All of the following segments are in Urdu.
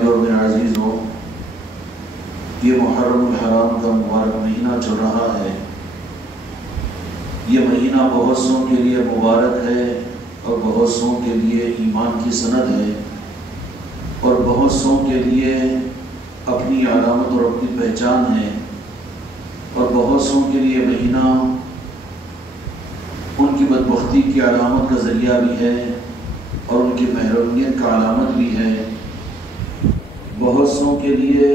اور میرے عزیزوں، یہ محرم الحرام کا مبارک مہینہ چل رہا ہے۔ یہ مہینہ بہت سوں کے لیے مبارک ہے اور بہت سوں کے لیے ایمان کی سند ہے، اور بہت سوں کے لیے اپنی علامت اور اپنی پہچان ہے، اور بہت سوں کے لیے مہینہ ان کی بدبختی کی علامت کا ذریعہ بھی ہے اور ان کی محرومیت کا علامت بھی ہے۔ بہت سوں کے لیے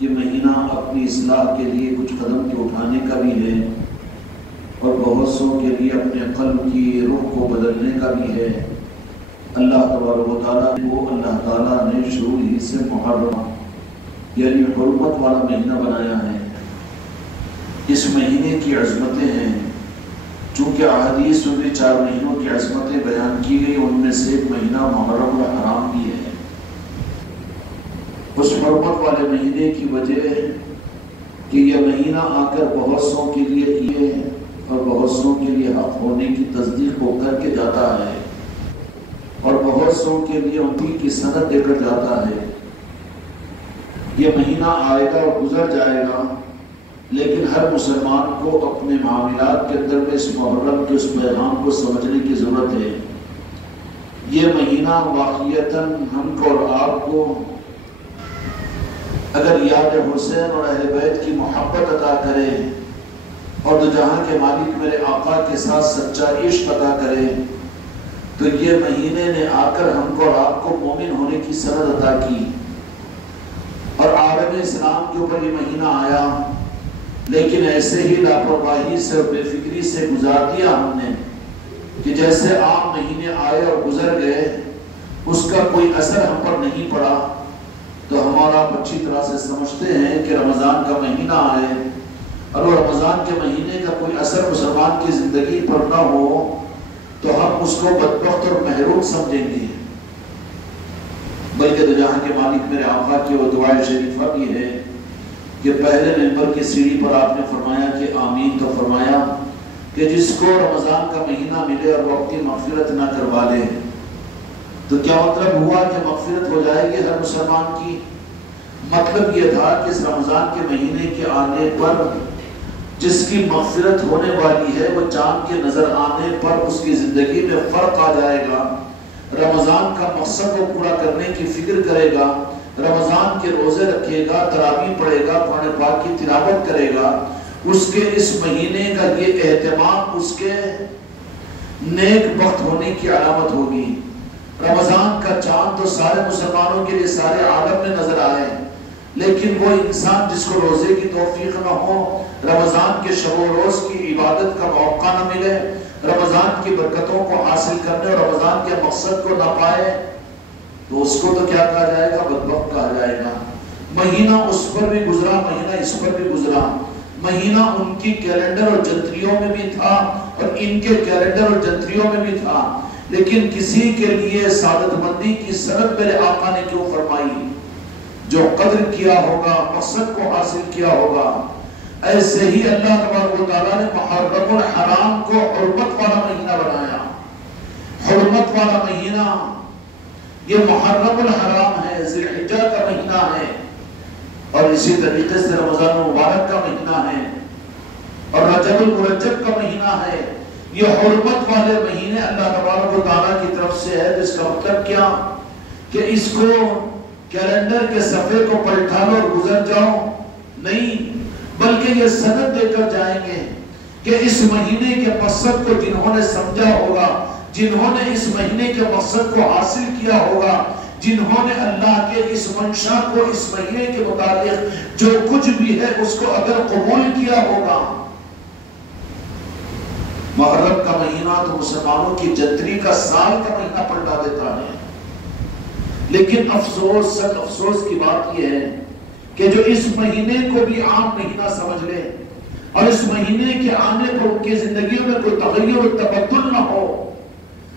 یہ مہینہ اپنی اصلاح کے لیے کچھ قدم کے اٹھانے کا بھی ہے، اور بہت سوں کے لیے اپنے قلب کی روح کو بدلنے کا بھی ہے۔ اللہ تبارک و تعالیٰ کو اللہ تعالیٰ نے شروع ہی سے محرم یعنی حرمت والا مہینہ بنایا ہے۔ اس مہینے کی عظمتیں ہیں، چونکہ احادیث میں بھی 4 مہینوں کی عظمتیں بیان کی گئی، ان میں سے ایک مہینہ محرم الحرام بھی ہے۔ اس حرمت والے مہینے کی وجہ کہ یہ مہینہ آ کر بہت سوں کے لیے اور بہت سوں کے لیے حق ہونے کی تصدیق کو کر کے جاتا ہے، اور بہت سوں کے لیے انہی کی سند دے کر جاتا ہے۔ یہ مہینہ آئے گا اور گزر جائے گا، لیکن ہر مسلمان کو اپنے معاملات کے اندر میں اس محرم کے اس پیغام کو سمجھنے کی ضرورت ہے۔ یہ مہینہ واقعیتاً ہم کو اور آپ کو اگر یاد حسین اور اہل بیت کی محبت عطا کرے اور دو جہاں کے مالک میرے آقا کے ساتھ سچا عشق عطا کرے، تو یہ مہینے نے آ کر ہم کو اور آپ کو مومن ہونے کی سند عطا کی، اور عالم اسلام کے اوپر یہ مہینہ آیا، لیکن ایسے ہی لاپرواہی سے اور بے فکری سے گزار دیا ہم نے کہ جیسے عام مہینے آئے اور گزر گئے، اس کا کوئی اثر ہم پر نہیں پڑا۔ تو ہمارا اچھی طرح سے سمجھتے ہیں کہ رمضان کا مہینہ آئے اور وہ رمضان کے مہینے کا کوئی اثر مسلمان کی زندگی پر نہ ہو تو ہم اس کو بدبخت اور محروم سمجھیں گے، بلکہ تو جہاں کے مالک میرے آقا کی وہ دعا شریفہ بھی ہے کہ پہلے ممبر کی سیڑھی پر آپ نے فرمایا کہ آمین، تو فرمایا کہ جس کو رمضان کا مہینہ ملے اور وہ اپنی مغفرت نہ کروا لے، تو کیا مطلب ہوا کہ مغفرت ہو جائے گی ہر مسلمان کی؟ مطلب یہ تھا کہ اس رمضان کے مہینے کے آنے پر جس کی مغفرت ہونے والی ہے وہ چاند کے نظر آنے پر اس کی زندگی میں فرق آ جائے گا، رمضان کا مقصد کو پورا کرنے کی فکر کرے گا، رمضان کے روزے رکھے گا، تراویح پڑھے گا، قرآن پاک کی تلاوت کرے گا، اس کے اس مہینے کا یہ اہتمام اس کے نیک بخت ہونے کی علامت ہوگی۔ رمضان کا چاند تو سارے مسلمانوں کے لیے سارے عالم میں نظر آئے، لیکن وہ انسان جس کو روزے کی توفیق نہ ہو، رمضان کے شب و روز کی عبادت کا موقع نہ ملے، رمضان کی برکتوں کو حاصل کرنے اور رمضان کے مقصد کو نہ پائے، تو اس کو تو کیا کہا جائے گا؟ بدبخت کہا جائے گا۔ مہینہ اس پر بھی گزرا، مہینہ اس پر بھی گزرا، مہینہ ان کی کیلنڈر اور جنتریوں میں بھی تھا اور ان کے کیلنڈر اور جنتریوں میں بھی تھا، لیکن کسی کے لیے سعادت مندی کی سند میرے آقا نے کیوں فرمائی؟ جو قدر کیا ہوگا، مقصد کو حاصل کیا ہوگا۔ ایسے ہی اللہ تبارک و تعالیٰ نے محرم الحرام کو حرمت والا مہینہ بنایا۔ حرمت والا مہینہ یہ محرم الحرام ہے، ذی الحجہ کا مہینہ ہے، اور اسی طریقے سے رمضان المبارک کا مہینہ ہے، اور رجب المرجب کا مہینہ ہے۔ یہ حرمت والے مہینے اللہ تبارک و تعالیٰ کی طرف سے ہے، جس کا مطلب کیا کہ اس کو کیلنڈر کے صفحے کو پلٹا لو اور گزر جاؤ نہیں، بلکہ یہ سند دے کر جائیں گے کہ اس مہینے کے مقصد کو جنہوں نے سمجھا ہوگا، جنہوں نے اس مہینے کے مقصد کو حاصل کیا ہوگا، جنہوں نے اللہ کے اس منشا کو اس مہینے کے متعلق جو کچھ بھی ہے اس کو اگر قبول کیا ہوگا۔ محرم کا مہینہ تو مسلمانوں کی جنتری کا سال کا مہینہ پلٹا دیتا ہے، لیکن افسوس، سخت افسوس کی بات یہ ہے کہ جو اس مہینے کو بھی عام مہینہ سمجھ لے اور اس مہینے کے آنے پر ان کی زندگیوں میں کوئی تغیر و تبدل نہ ہو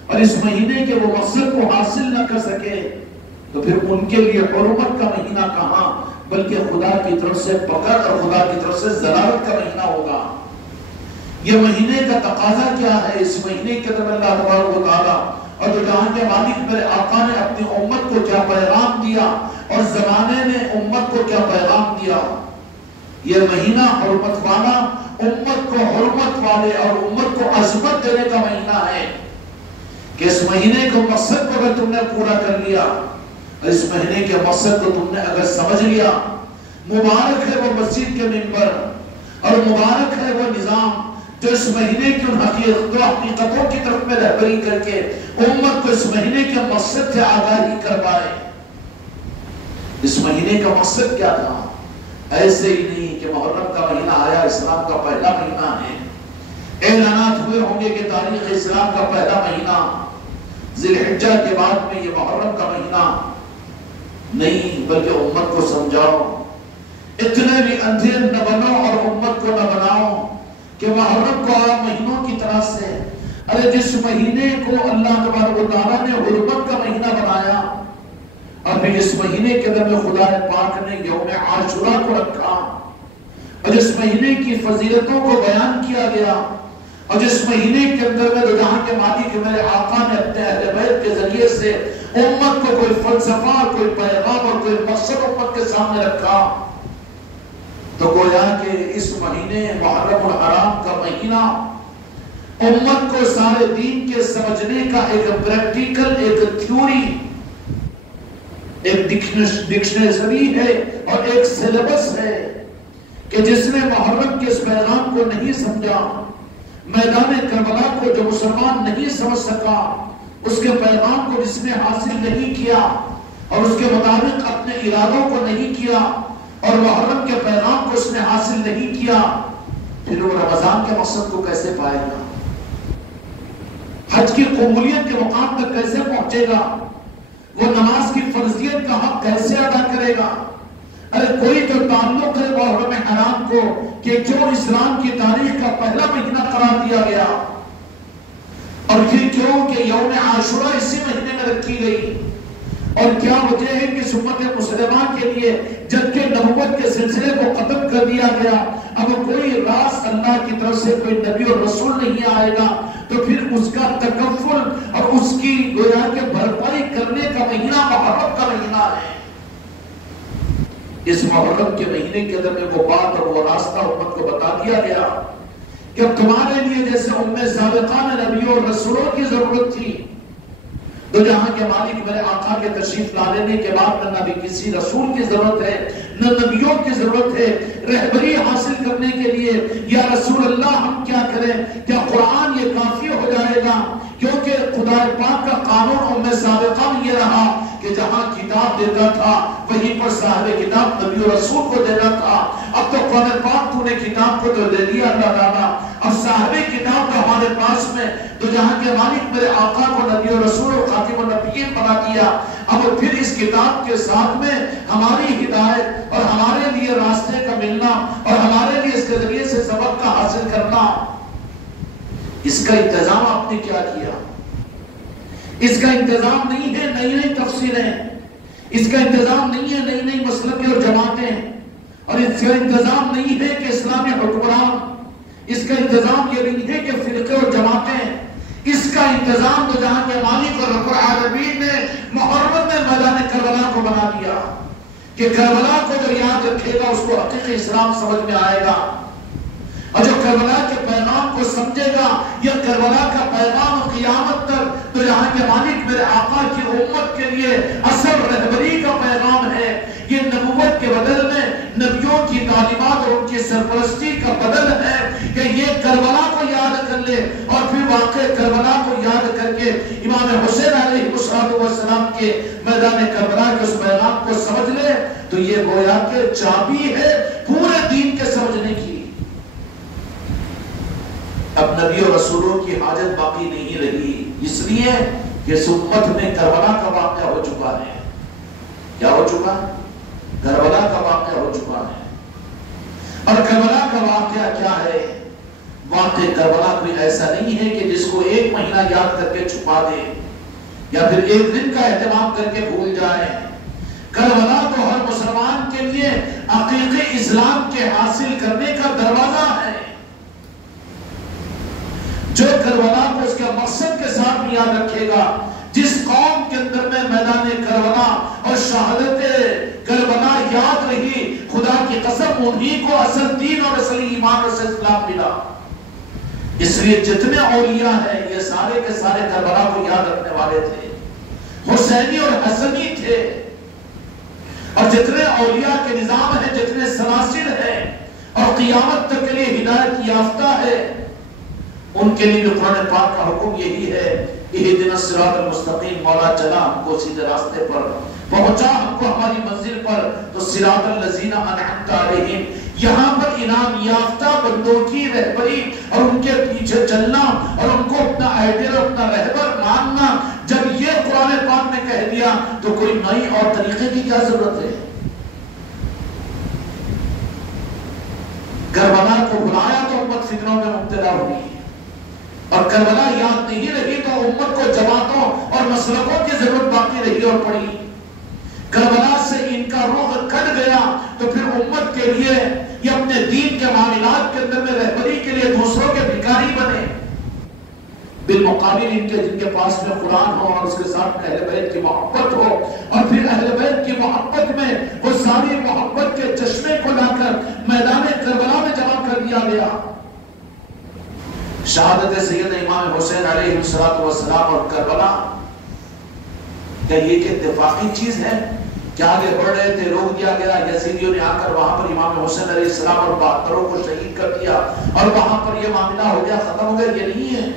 اور اس مہینے کے وہ مقصد کو حاصل نہ کر سکے، تو پھر ان کے لیے حرمت کا مہینہ کہاں، بلکہ خدا کی طرف سے پکڑ اور خدا کی طرف سے ضلالت کا مہینہ ہوگا۔ یہ مہینے کا تقاضا کیا ہے؟ اس مہینے کے اندر اللہ تبارک و تعالیٰ اور تو جہاں کے مالک میرے آقا نے اپنی امت کو کیا پیغام دیا اور زمانے نے امت کو کیا پیغام دیا. یہ مہینہ حرمت والا، امت کو حرمت والے اور امت کو عظمت دینے کا مہینہ ہے کہ اس مہینے کو مقصد کو اگر تم نے پورا کر لیا اور اس مہینے کے مقصد کو تم نے اگر سمجھ لیا، مبارک ہے وہ مسجد کے منبر اور مبارک ہے وہ نظام جو اس مہینے کی ان حقیقتوں کی طرف میں رہبری کر کے امت کو اس مہینے کے مقصد سے آگاہی کر پائے. اس مہینے کا مقصد کیا تھا؟ ایسے ہی نہیں کہ محرم کا مہینہ آیا، اسلام کا پہلا مہینہ ہے، اعلانات ہوئے ہوں گے کہ تاریخ اسلام کا پہلا مہینہ ذی الحجہ کے بعد میں یہ محرم کا مہینہ نہیں، بلکہ امت کو سمجھاؤ، اتنے بھی اندھیر نہ بنو اور امت کو نہ بناؤ کہ محرم کو عام مہینوں کی طرح سے، ارے جس مہینے کو اللہ تبارک و تعالیٰ نے حرمت کا مہینہ بنایا اور پھر اس مہینے کے اندر خدا پاک نے یوم عاشوراء کو رکھا اور جس مہینے کی فضیلتوں کو بیان کیا گیا اور جس مہینے کے اندر میں جہاں کے مالک میرے آقا نے اپنے اہل بیت کے ذریعے سے امت کو کوئی فلسفہ، کوئی پیغام اور کوئی مقصد امت کے سامنے رکھا، تو گویا کہ اس مہینے محرم الحرام کا مہینہ امت کو سارے دین کے سمجھنے کا ایک پریکٹیکل، ایک تھیوری، ایک ڈکشنری ہے اور ایک سیلیبس ہے کہ جس نے محرم کے اس پیغام کو نہیں سمجھا، میدان کربلا کو جو مسلمان نہیں سمجھ سکا، اس کے پیغام کو جس نے حاصل نہیں کیا اور اس کے مطابق اپنے ارادوں کو نہیں کیا اور محرم کے پیغام کو اس نے حاصل نہیں کیا، پھر وہ رمضان کے مقصد کو کیسے پائے گا؟ حج کی قبولیت کے مقام تک کیسے پہنچے گا؟ وہ نماز کی فرضیت کا حق کیسے ادا کرے گا؟ ارے کوئی تو تعلق ہے محرم حرام کو کہ جو اسلام کی تاریخ کا پہلا مہینہ قرار دیا گیا اور پھر کیوں کہ یوم عاشوراء اسی مہینے میں رکھی گئی، اور کیا وجہ ہے کہ امت مسلمہ کے لیے جبکہ نبوت کے سلسلے کو ختم کر دیا گیا، اب کوئی راز اللہ کی طرف سے کوئی نبی اور رسول نہیں آئے گا، تو پھر اس کا تکفل اور اس کی گویا کے بھرپائی کرنے کا مہینہ محرم کا مہینہ ہے. اس محرم کے مہینے کے اندر میں وہ بات اور وہ راستہ امت کو بتا دیا گیا کہ اب تمہارے لیے جیسے سابقہ میں نبیوں اور رسولوں کی ضرورت تھی، تو جہاں کے مالک میرے آقا کے تشریف لا لینے کے بعد نہ بھی کسی رسول کی ضرورت ہے، نہ نبیوں کی ضرورت ہے رہبری حاصل کرنے کے لیے. یا رسول اللہ ہم کیا کریں؟ کیا قرآن یہ کافی ہو جائے گا؟ کیونکہ خدا پاک کا قانون سابقہ میں یہ رہا کہ جہاں کتاب دیتا تھا وہیں پر صاحب کتاب نبی و رسول کو دینا تھا. اب تو قرآن پاک تو نے کتاب کو تو دے دیا اللہ تعالیٰ، اب صاحب کتاب کا ہمارے پاس میں، تو جہاں کے مالک میرے آقا کو نبی و رسول اور خاتم النبیین بنا دیا، اب پھر اس کتاب کے ساتھ میں ہماری ہدایت اور ہمارے لیے راستے کا ملنا اور ہمارے لیے اس کے ذریعے سے سبق کا حاصل کرنا، اس کا انتظام آپ نے کیا کیا؟ اس کا انتظام نہیں ہے نئی نئی تفسیریں، اس کا انتظام نہیں ہے نئی نئی مسلکیں اور جماعتیں، اور اس کا انتظام نہیں ہے کہ اسلامی حکمران، اس کا انتظام یہ نہیں ہے کہ فرقے اور جماعتیں، اس کا انتظام تو جہاں کے مالک اور رب العالمین نے محرم میں میدان کربلا کو بنا دیا کہ کربلا کو جو یاد رکھے گا اس کو حقیقی اسلام سمجھ میں آئے گا، اور جو کربلا کے پیغام کو سمجھے گا، یہ کربلا کا پیغام قیامت تک تو جہاں کے مالک میرے آقا کی امت کے لیے اصل رہبری کا پیغام ہے. یہ نبوت کے بدل میں نبیوں کی تعلیمات اور ان کی سرپرستی کا بدل ہے کہ یہ کربلا کو یاد کر لے اور پھر واقع کربلا کو یاد کر کے امام حسین علیہ السلام کے میدان کربلا کے اس پیغام کو سمجھ لے، تو یہ گویا کہ چابی ہے پورے دین کے سمجھنے کی. اب نبی اور رسولوں کی حاجت باقی نہیں رہی، اس لیے کہ اس امت میں کربلا کا واقعہ ہو چکا ہے. کیا ہو چکا ہے؟ کربلا کا واقعہ ہو چکا ہے. اور کربلا کا واقعہ کیا ہے؟ واقع کربلا کوئی ایسا نہیں ہے کہ جس کو ایک مہینہ یاد کر کے چھپا دے یا پھر ایک دن کا اہتمام کر کے بھول جائے. کربلا تو ہر مسلمان کے لیے حقیقی اسلام کے حاصل کرنے کا دروازہ ہے. جو کربلا کو اس کے کے مقصد کے ساتھ بھی یاد رکھے گا. جس قوم کے اندر میں میدان کربلا اور شہادت کربلا یاد رہی، خدا کی قسم انہی کو اصل دین اور اصل ایمان اور اصل اسلام ملا. اس لیے جتنے اولیاء ہیں یہ سارے کے سارے کربلا کو یاد رکھنے والے تھے، حسینی اور حسنی تھے. اور جتنے اولیاء کے نظام ہیں، جتنے سلاسل ہیں اور قیامت تک کے لیے ہدایت یافتہ ہے، ان کے لیے بھی قرآن پاک کا حکم یہی ہے، اہدنا الصراط المستقیم. مولا چلا ہم کو سیدھے راستے پر پہنچا، ہم کو ہماری منزل پر. تو صراط الذین انعمت علیہم، یہاں پر انعام یافتہ بندوں کی رہبری اور ان کے پیچھے چلنا اور ان کو اپنا آئیڈیل اور اپنا رہبر ماننا. جب یہ قرآن پاک نے کہہ دیا تو کوئی نئی اور طریقے کی کیا ضرورت ہے؟ کربلا کو بلایا تو امت فتنوں میں مبتلا ہوئی، اور کربلا یاد نہیں رہی تو امت کو جماعتوں اور مسلکوں کی ضرورت باقی رہی اور پڑی. کربلا سے ان کا رخ کٹ گیا تو پھر امت کے لیے یہ اپنے دین کے معاملات کے اندر میں رہبری کے لیے دوسروں کے بھکاری بنے. بالمقابل ان کے جن کے پاس میں قرآن ہو اور اس کے ساتھ اہل بیت کی محبت ہو، اور پھر اہل بیت کی محبت میں وہ ساری محبت کے چشمے کو لا کر میدان کربلا میں جمع کر دیا گیا. شہادت سید امام حسین علیہ السلام اور کربلا، کیا یہ کہ اتفاقی چیز ہے؟ کیا آگے بڑھ رہے تھے، روک دیا گیا، یزیدیوں نے آ کر وہاں پر امام حسین علیہ السلام اور 72 کو شہید کر دیا اور وہاں پر یہ معاملہ ہو گیا، ختم ہو گیا؟ یہ نہیں ہے،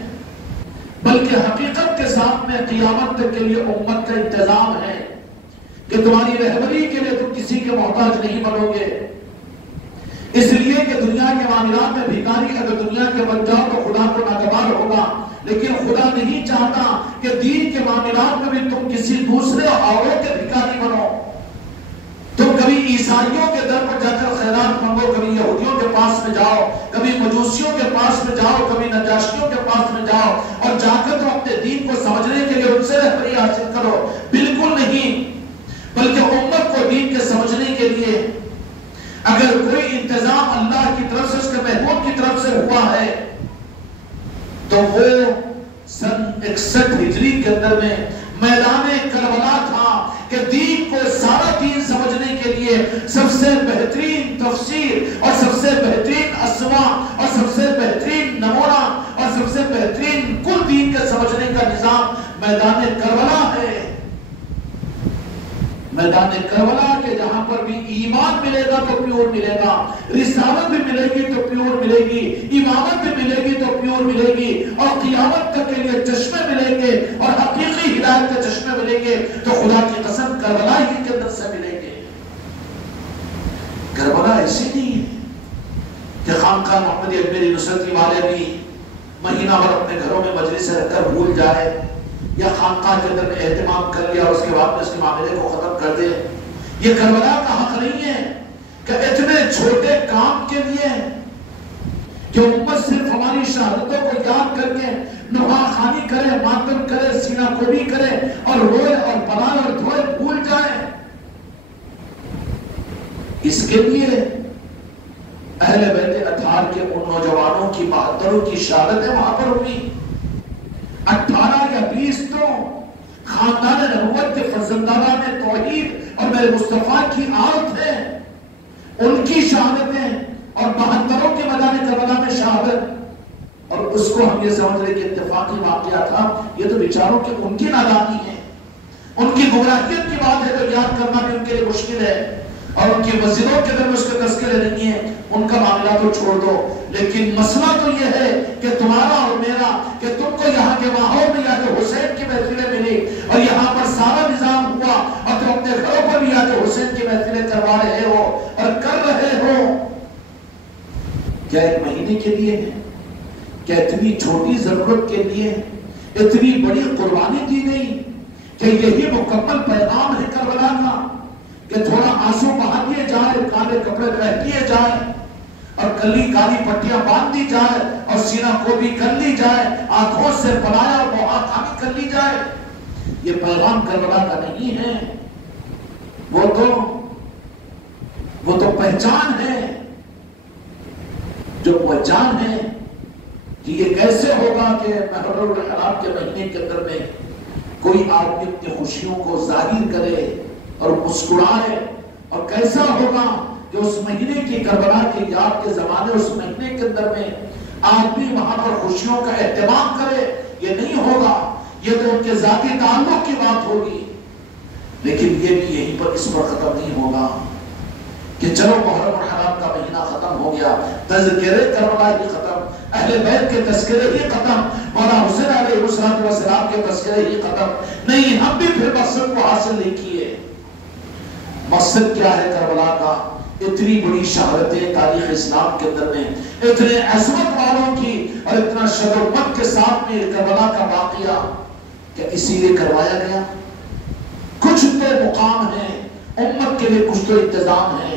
بلکہ حقیقت کے ساتھ میں قیامت تک کے لیے امت کا انتظام ہے کہ تمہاری رہبری کے لیے تم کسی کے محتاج نہیں بنو گے. اس لیے کہ دنیا کے معاملات میں بھکاری اگر دنیا کے بن جاؤ تو خدا کو ناگوار ہوگا، لیکن خدا نہیں چاہتا کہ دین کے معاملات میں بھی تم کسی دوسرے اوروں کے بھکاری بنو. تم کبھی عیسائیوں کے در پر جا کر خیرات مانگو، کبھی یہودیوں کے پاس میں جاؤ، کبھی مجوسیوں کے پاس میں جاؤ، کبھی نجاشیوں کے پاس میں جاؤ، اور جا کر تم اپنے دین کو سمجھنے کے لیے ان سے رہبری حاصل کرو. بالکل نہیں، بلکہ امت کو دین کے سمجھنے کے لیے اگر کوئی انتظام اللہ کی طرف سے، اس کے محبوب کی طرف سے ہوا ہے تو وہ سن 61 ہجری کے اندر میں میدان کربلا تھا کہ دین کو، سارا دین سمجھنے کے لیے سب سے بہترین تفسیر اور سب سے بہترین اسوا اور سب سے بہترین نمونہ اور سب سے بہترین کل دین کے سمجھنے کا نظام میدان کربلا ہے. میدان کربلا کے جہاں پر بھی ایمان ملے گا تو پیور ملے گا، رسالت بھی ملے گی تو پیور ملے گی، امامت بھی ملے گی تو پیور ملے گی، اور قیامت تک کے لیے چشمے ملیں گے اور حقیقی ہدایت کے چشمے ملیں گے تو خدا کی قسم کربلا ہی کے اندر سے ملیں گے. کربلا ایسی نہیں ہے کہ خانقاہ محمد اجمیری نصرتی والے بھی مہینہ بھر اپنے گھروں میں مجلس رکھ کر بھول جائے، یا خانقاہ کے اندر میں اہتمام کر لیا اور اس کے بعد میں اس کے معاملے کو ختم کر دے. یہ کربلا کا حق نہیں ہے کہ اتنے چھوٹے کام کے لیے کہ امت صرف ہماری شہادتوں کو یاد کر کے نواح خوانی کرے، ماتم کرے، سینہ کوبی کرے اور روئے اور پلائے اور دھوئے بھول جائے. اس کے لیے اہل بیت اطہار کے ان نوجوانوں کی 72 کی شہادتیں وہاں پر ہوئی. 18 یا 20 تو خاندان نبوت کے فرزندانان توحید اور میرے مصطفیٰ کی آلت ہے، ان کی شہادتیں، اور 72 کے میدان کربلا میں شہادت. اور اس کو ہم یہ سمجھ رہے کہ اتفاقی واقعہ تھا، یہ تو بیچاروں کی ان کی نادانی ہے، ان کی گمراہیت کی بات ہے، تو یاد کرنا بھی ان کے لیے مشکل ہے، اور ان کی مسجدوں کے اندر اس کے تذکرے نہیں ہیں، ان کا معاملہ تو چھوڑ دو. لیکن مسئلہ تو یہ ہے کہ تمہارا اور میرا، کہ تم کو یہاں کے ماحول میں یا کہ حسین کی محفلیں ملی اور یہاں پر سارا نظام ہوا، اور تم اپنے گھروں پر بھی یا کہ حسین کی محفلیں کروا رہے ہو اور کر رہے ہو. کیا ایک مہینے کے لیے ہے؟ کیا اتنی چھوٹی ضرورت کے لیے اتنی بڑی قربانی دی گئی کہ یہی مکمل پیغام ہے کربلا کا کہ تھوڑا آنسو بہا دیے جائے، کالے کپڑے پہن دیے جائے اور کلی کالی پٹیاں باندھ دی جائے اور سینہ کو بھی کر لی جائے، آنکھوں سے پلایا اور موہا خانی کر لی جائے؟ یہ پیغام کربلا کا نہیں ہے. وہ تو پہچان ہے، جو پہچان ہے کہ یہ کیسے ہوگا کہ محرم الحرام کے مہینے کے اندر میں کوئی آدمی اپنی خوشیوں کو ظاہر کرے اور مسکرائے، اور کیسا ہوگا کہ اس مہینے کی کربلا کی یاد کے زمانے اس مہینے کے اندر میں آدمی وہاں پر خوشیوں کا اہتمام کرے۔ یہ نہیں ہوگا، یہ تو ان کے ذاتی تعلق کی بات ہوگی، لیکن یہ بھی یہیں پر اس پر ختم نہیں ہوگا کہ چلو محرم الحرام کا مہینہ ختم ہو گیا، تذکرے کربلا ہی ختم، اہل بیت کے تذکرے ہی ختم، مولا حسین علیہ السلام کے تذکرے ہی ختم۔ نہیں، ہم بھی پھر مقصد کو حاصل نہیں کیے۔ مقصد کیا ہے کربلا کا؟ اتنی بڑی شہادتیں تاریخ اسلام کے اندر میں، اتنے عظمت والوں کی اور اتنا شدت کے ساتھ میں کربلا کا واقعہ کیا اسی لیے کروایا گیا؟ کچھ تو مقام ہے، امت کے لیے کچھ تو انتظام ہے۔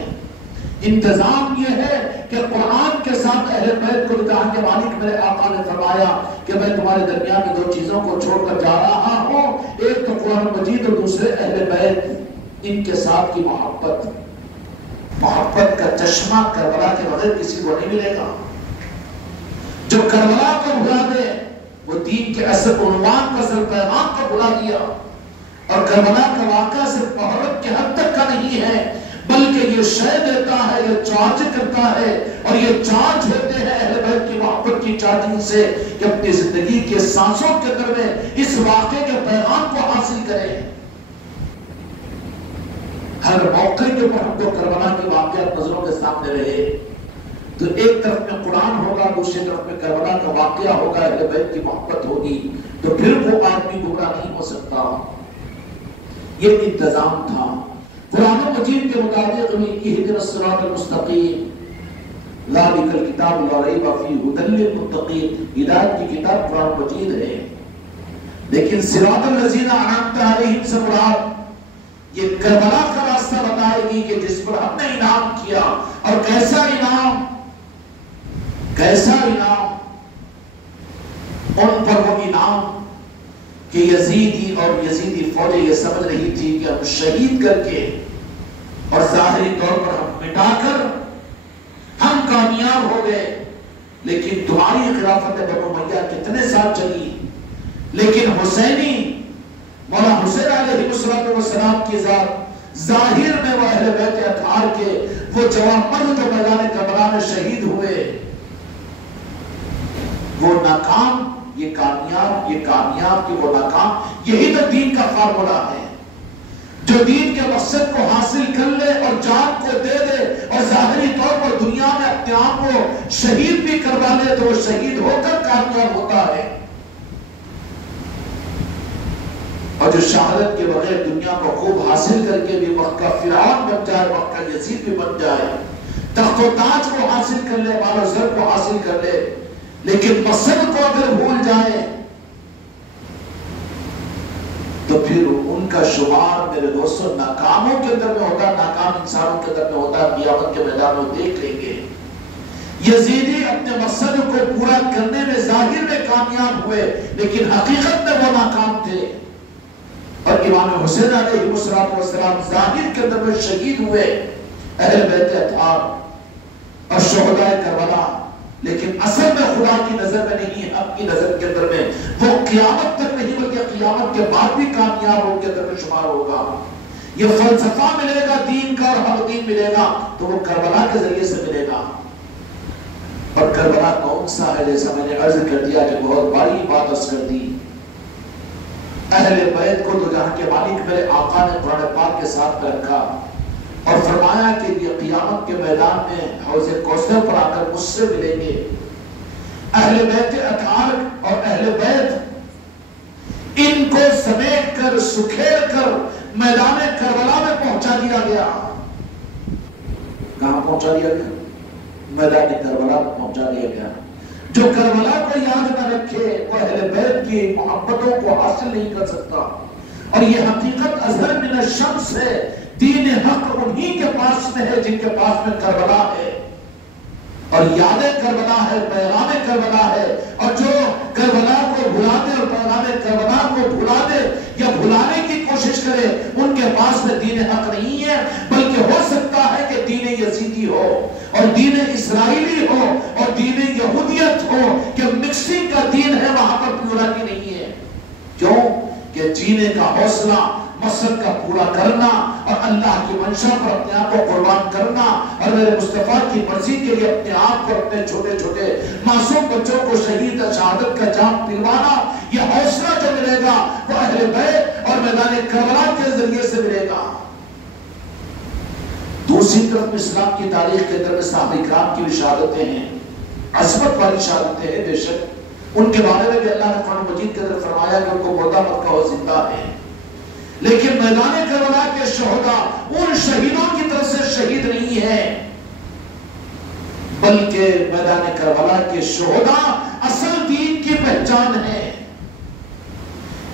انتظام یہ ہے کہ قرآن کے ساتھ اہل بیت کو نکاح کے مالک میرے آقا نے فرمایا کہ میں تمہارے درمیان میں دو چیزوں کو چھوڑ کر جا رہا ہوں، ایک تو قرآن مجید اور دوسرے اہل بیت، ان کے ساتھ کی محبت۔ محبت کا چشمہ کربلا کے بغیر کسی کو نہیں ملے گا۔ جو کربلا کو بھلا دے وہ دین کے اصل عنوان کو، اصل پیغام کو بھلا دیا۔ اور کربلا کا واقعہ صرف محرم کے حد تک کا نہیں ہے، بلکہ یہ شے دیتا ہے، یہ چارج کرتا ہے، اور یہ چارج ہوتے ہیں اہل بیت کی محبت کی چارجنگ سے کہ اپنی زندگی کے سانسوں کے اندر میں اس واقعے کے پیغام کو حاصل کریں۔ ہر موقع کے پر ہم کو کربلا کے واقعات نظروں کے سامنے رہے تو ایک طرف میں قرآن ہوگا، دوسری طرف میں کربلا کا واقعہ ہوگا، اہل بیت کی محبت ہوگی، تو پھر وہ آدمی گمراہ نہیں ہو سکتا۔ یہ انتظام تھا۔ قرآن مجید کے مطابق اہدنا الصراط المستقیم ذالک الکتاب لا ریب فیہ ھدی للمتقین، ہدایت کی کتاب قرآن مجید ہے، لیکن صراط الذین انعمت علیہم سے مراد یہ کربلا کا راستہ بتائے گی کہ جس پر ہم نے انعام کیا، اور کیسا انعام، کیسا انعام، ان پر وہ انعام کہ یزیدی اور یزیدی فوجیں یہ سمجھ رہی تھی کہ ہم شہید کر کے اور ظاہری طور پر ہم مٹا کر ہم کامیاب ہو گئے، لیکن تمہاری خلافت بنو امیہ کتنے سال چلی، لیکن حسینی مولا حسین علیہ السلام کی ذات ظاہر میں وہ اہل بیت اطہار کے وہ جوان مرد جو میدان کربلا میں شہید ہوئے، وہ ناکام، یہ کامیاب، یہ کامیاب کہ وہ ناکام۔ یہی تو دین کا فارمولا ہے۔ جو دین کے مقصد کو حاصل کر لے اور جان کو دے دے اور ظاہری طور پر دنیا میں اپنے آپ کو شہید بھی کروا لے تو وہ شہید ہو کر کامیاب ہوتا ہے، اور جو شہادت کے بغیر دنیا کو خوب حاصل کر کے بھی وقت کا فرعون بن جائے، وقت کا یزید بھی بن جائے، تخت و تاج کو حاصل کر لے، مال و زر کو حاصل کر لے، لیکن مقصد کو اگر بھول جائے تو پھر ان کا شمار میرے دوستوں ناکاموں کے اندر میں ہوتا ہے، ناکام انسانوں کے اندر میں ہوتا ہے۔ قیامت کے میدان میں دیکھ لیں گے یزیدی اپنے مقصد کو پورا کرنے میں ظاہر میں کامیاب ہوئے، لیکن حقیقت میں وہ ناکام تھے، اور امام حسین علیہ السلام ظاہر کے اندر میں شہید ہوئے، اہل بیت اطہار اور شہداء کربلا، لیکن اصل میں خدا کی نظر میں نہیں، حق کی نظر کے اندر میں وہ قیامت تک نہیں بلکہ قیامت کے بعد بھی کامیاب ہو کے اندر میں شمار ہوگا۔ یہ فلسفہ ملے گا دین کا اور حق دین ملے گا تو وہ کربلا کے ذریعے سے ملے گا۔ اور کربلا کون سا ہے؟ جیسا میں نے عرض کر دیا کہ بہت بڑی بات عرض کر دی، اہل بیت کو تو جہاں کے مالک میرے آقا نے قرآن پاک کے ساتھ رکھا اور فرمایا کہ یہ قیامت کے میدان میں حوض کوثر پر آ کر مجھ سے ملیں گے۔ اہل بیت اطہار اور اہل بیت ان کو سمیٹ کر سکھیڑ کر میدان کربلا میں پہنچا دیا گیا۔ کہاں پہنچا دیا گیا؟ میدان کربلا میں پہنچا دیا گیا۔ جو کربلا کو یاد نہ رکھے وہ اہل بیت کی محبتوں کو حاصل نہیں کر سکتا، اور یہ حقیقت اظہر من الشمس ہے۔ دین حق انہی کے پاس میں ہے جن کے پاس میں کربلا ہے، اور یاد کربلا ہے، پیغام کربلا ہے، اور جو کربلا کو بھلا دے اور پیغام کربلا کو بھلا دے یا بھلانے کی کوشش کرے ان کے پاس میں دین حق نہیں ہے، بلکہ ہو سکتا ہے کہ دین یزیدی امریکی ہو اور دین اسرائیلی ہو اور دین یہودیت ہو کہ مکسنگ کا دین ہے، وہاں پر پیورٹی نہیں ہے۔ کیوں کہ جینے کا حوصلہ، مقصد کا پورا کرنا اور اللہ کی منشا پر اپنے آپ کو قربان کرنا اور میرے مصطفیٰ کی مرضی کے لیے اپنے آپ کو، اپنے چھوٹے چھوٹے معصوم بچوں کو شہید شہادت کا جام پلوانا، یہ حوصلہ جو ملے گا وہ اہل بیت اور میدان کربلا کے ذریعے سے ملے گا۔ دوسری طرف اسلام کی تاریخ کے اندر صحابہ کرام کی بھی شہادتیں ہیں، عظمت والی شہادتیں ہیں، بے شک ان کے بارے میں بھی اللہ نے قرآن مجید کے اندر فرمایا کہ ان کو مردہ مت کہو، زندہ ہے۔ لیکن میدان کربلا کے شہداء ان شہیدوں کی طرف سے شہید نہیں ہے، بلکہ میدان کربلا کے شہداء اصل دین کی پہچان ہے۔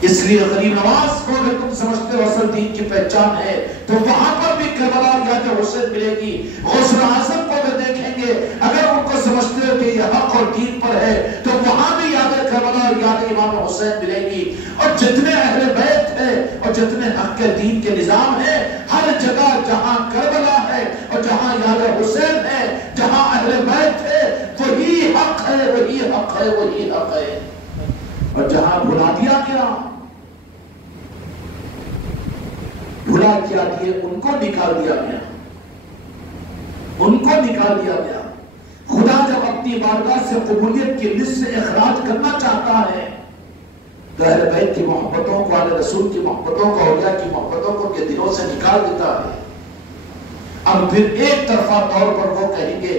اس لیے غریب نواز کو اگر تم سمجھتے ہو اصل دین کی پہچان ہے تو وہاں پر بھی کربلا اور یاد حسین ملے گی۔ غوث اعظم کو بھی دیکھیں گے، اگر ان کو سمجھتے ہو کہ یہ حق اور دین پر ہے تو وہاں بھی یاد کربلا اور یاد امام حسین ملے گی۔ اور جتنے اہل بیت ہے اور جتنے حق کے دین کے نظام ہے، ہر جگہ جہاں کربلا ہے اور جہاں یاد حسین ہے، جہاں اہل بیت ہے، وہی حق ہے، وہی حق ہے، وہی حق ہے۔ اور جہاں بھلا دیا گیا، بھلا کیا دیے، ان کو نکال دیا گیا، ان کو نکال دیا گیا۔ خدا جب اپنی بارگاہ سے قبولیت کی لسٹ سے اخراج کرنا چاہتا ہے تو اہل بیت کی محبتوں کو، اہل رسول کی محبتوں کو، اولیاء کی محبتوں کو کے دلوں سے نکال دیتا ہے۔ اب پھر ایک طرفہ طور پر وہ کہیں گے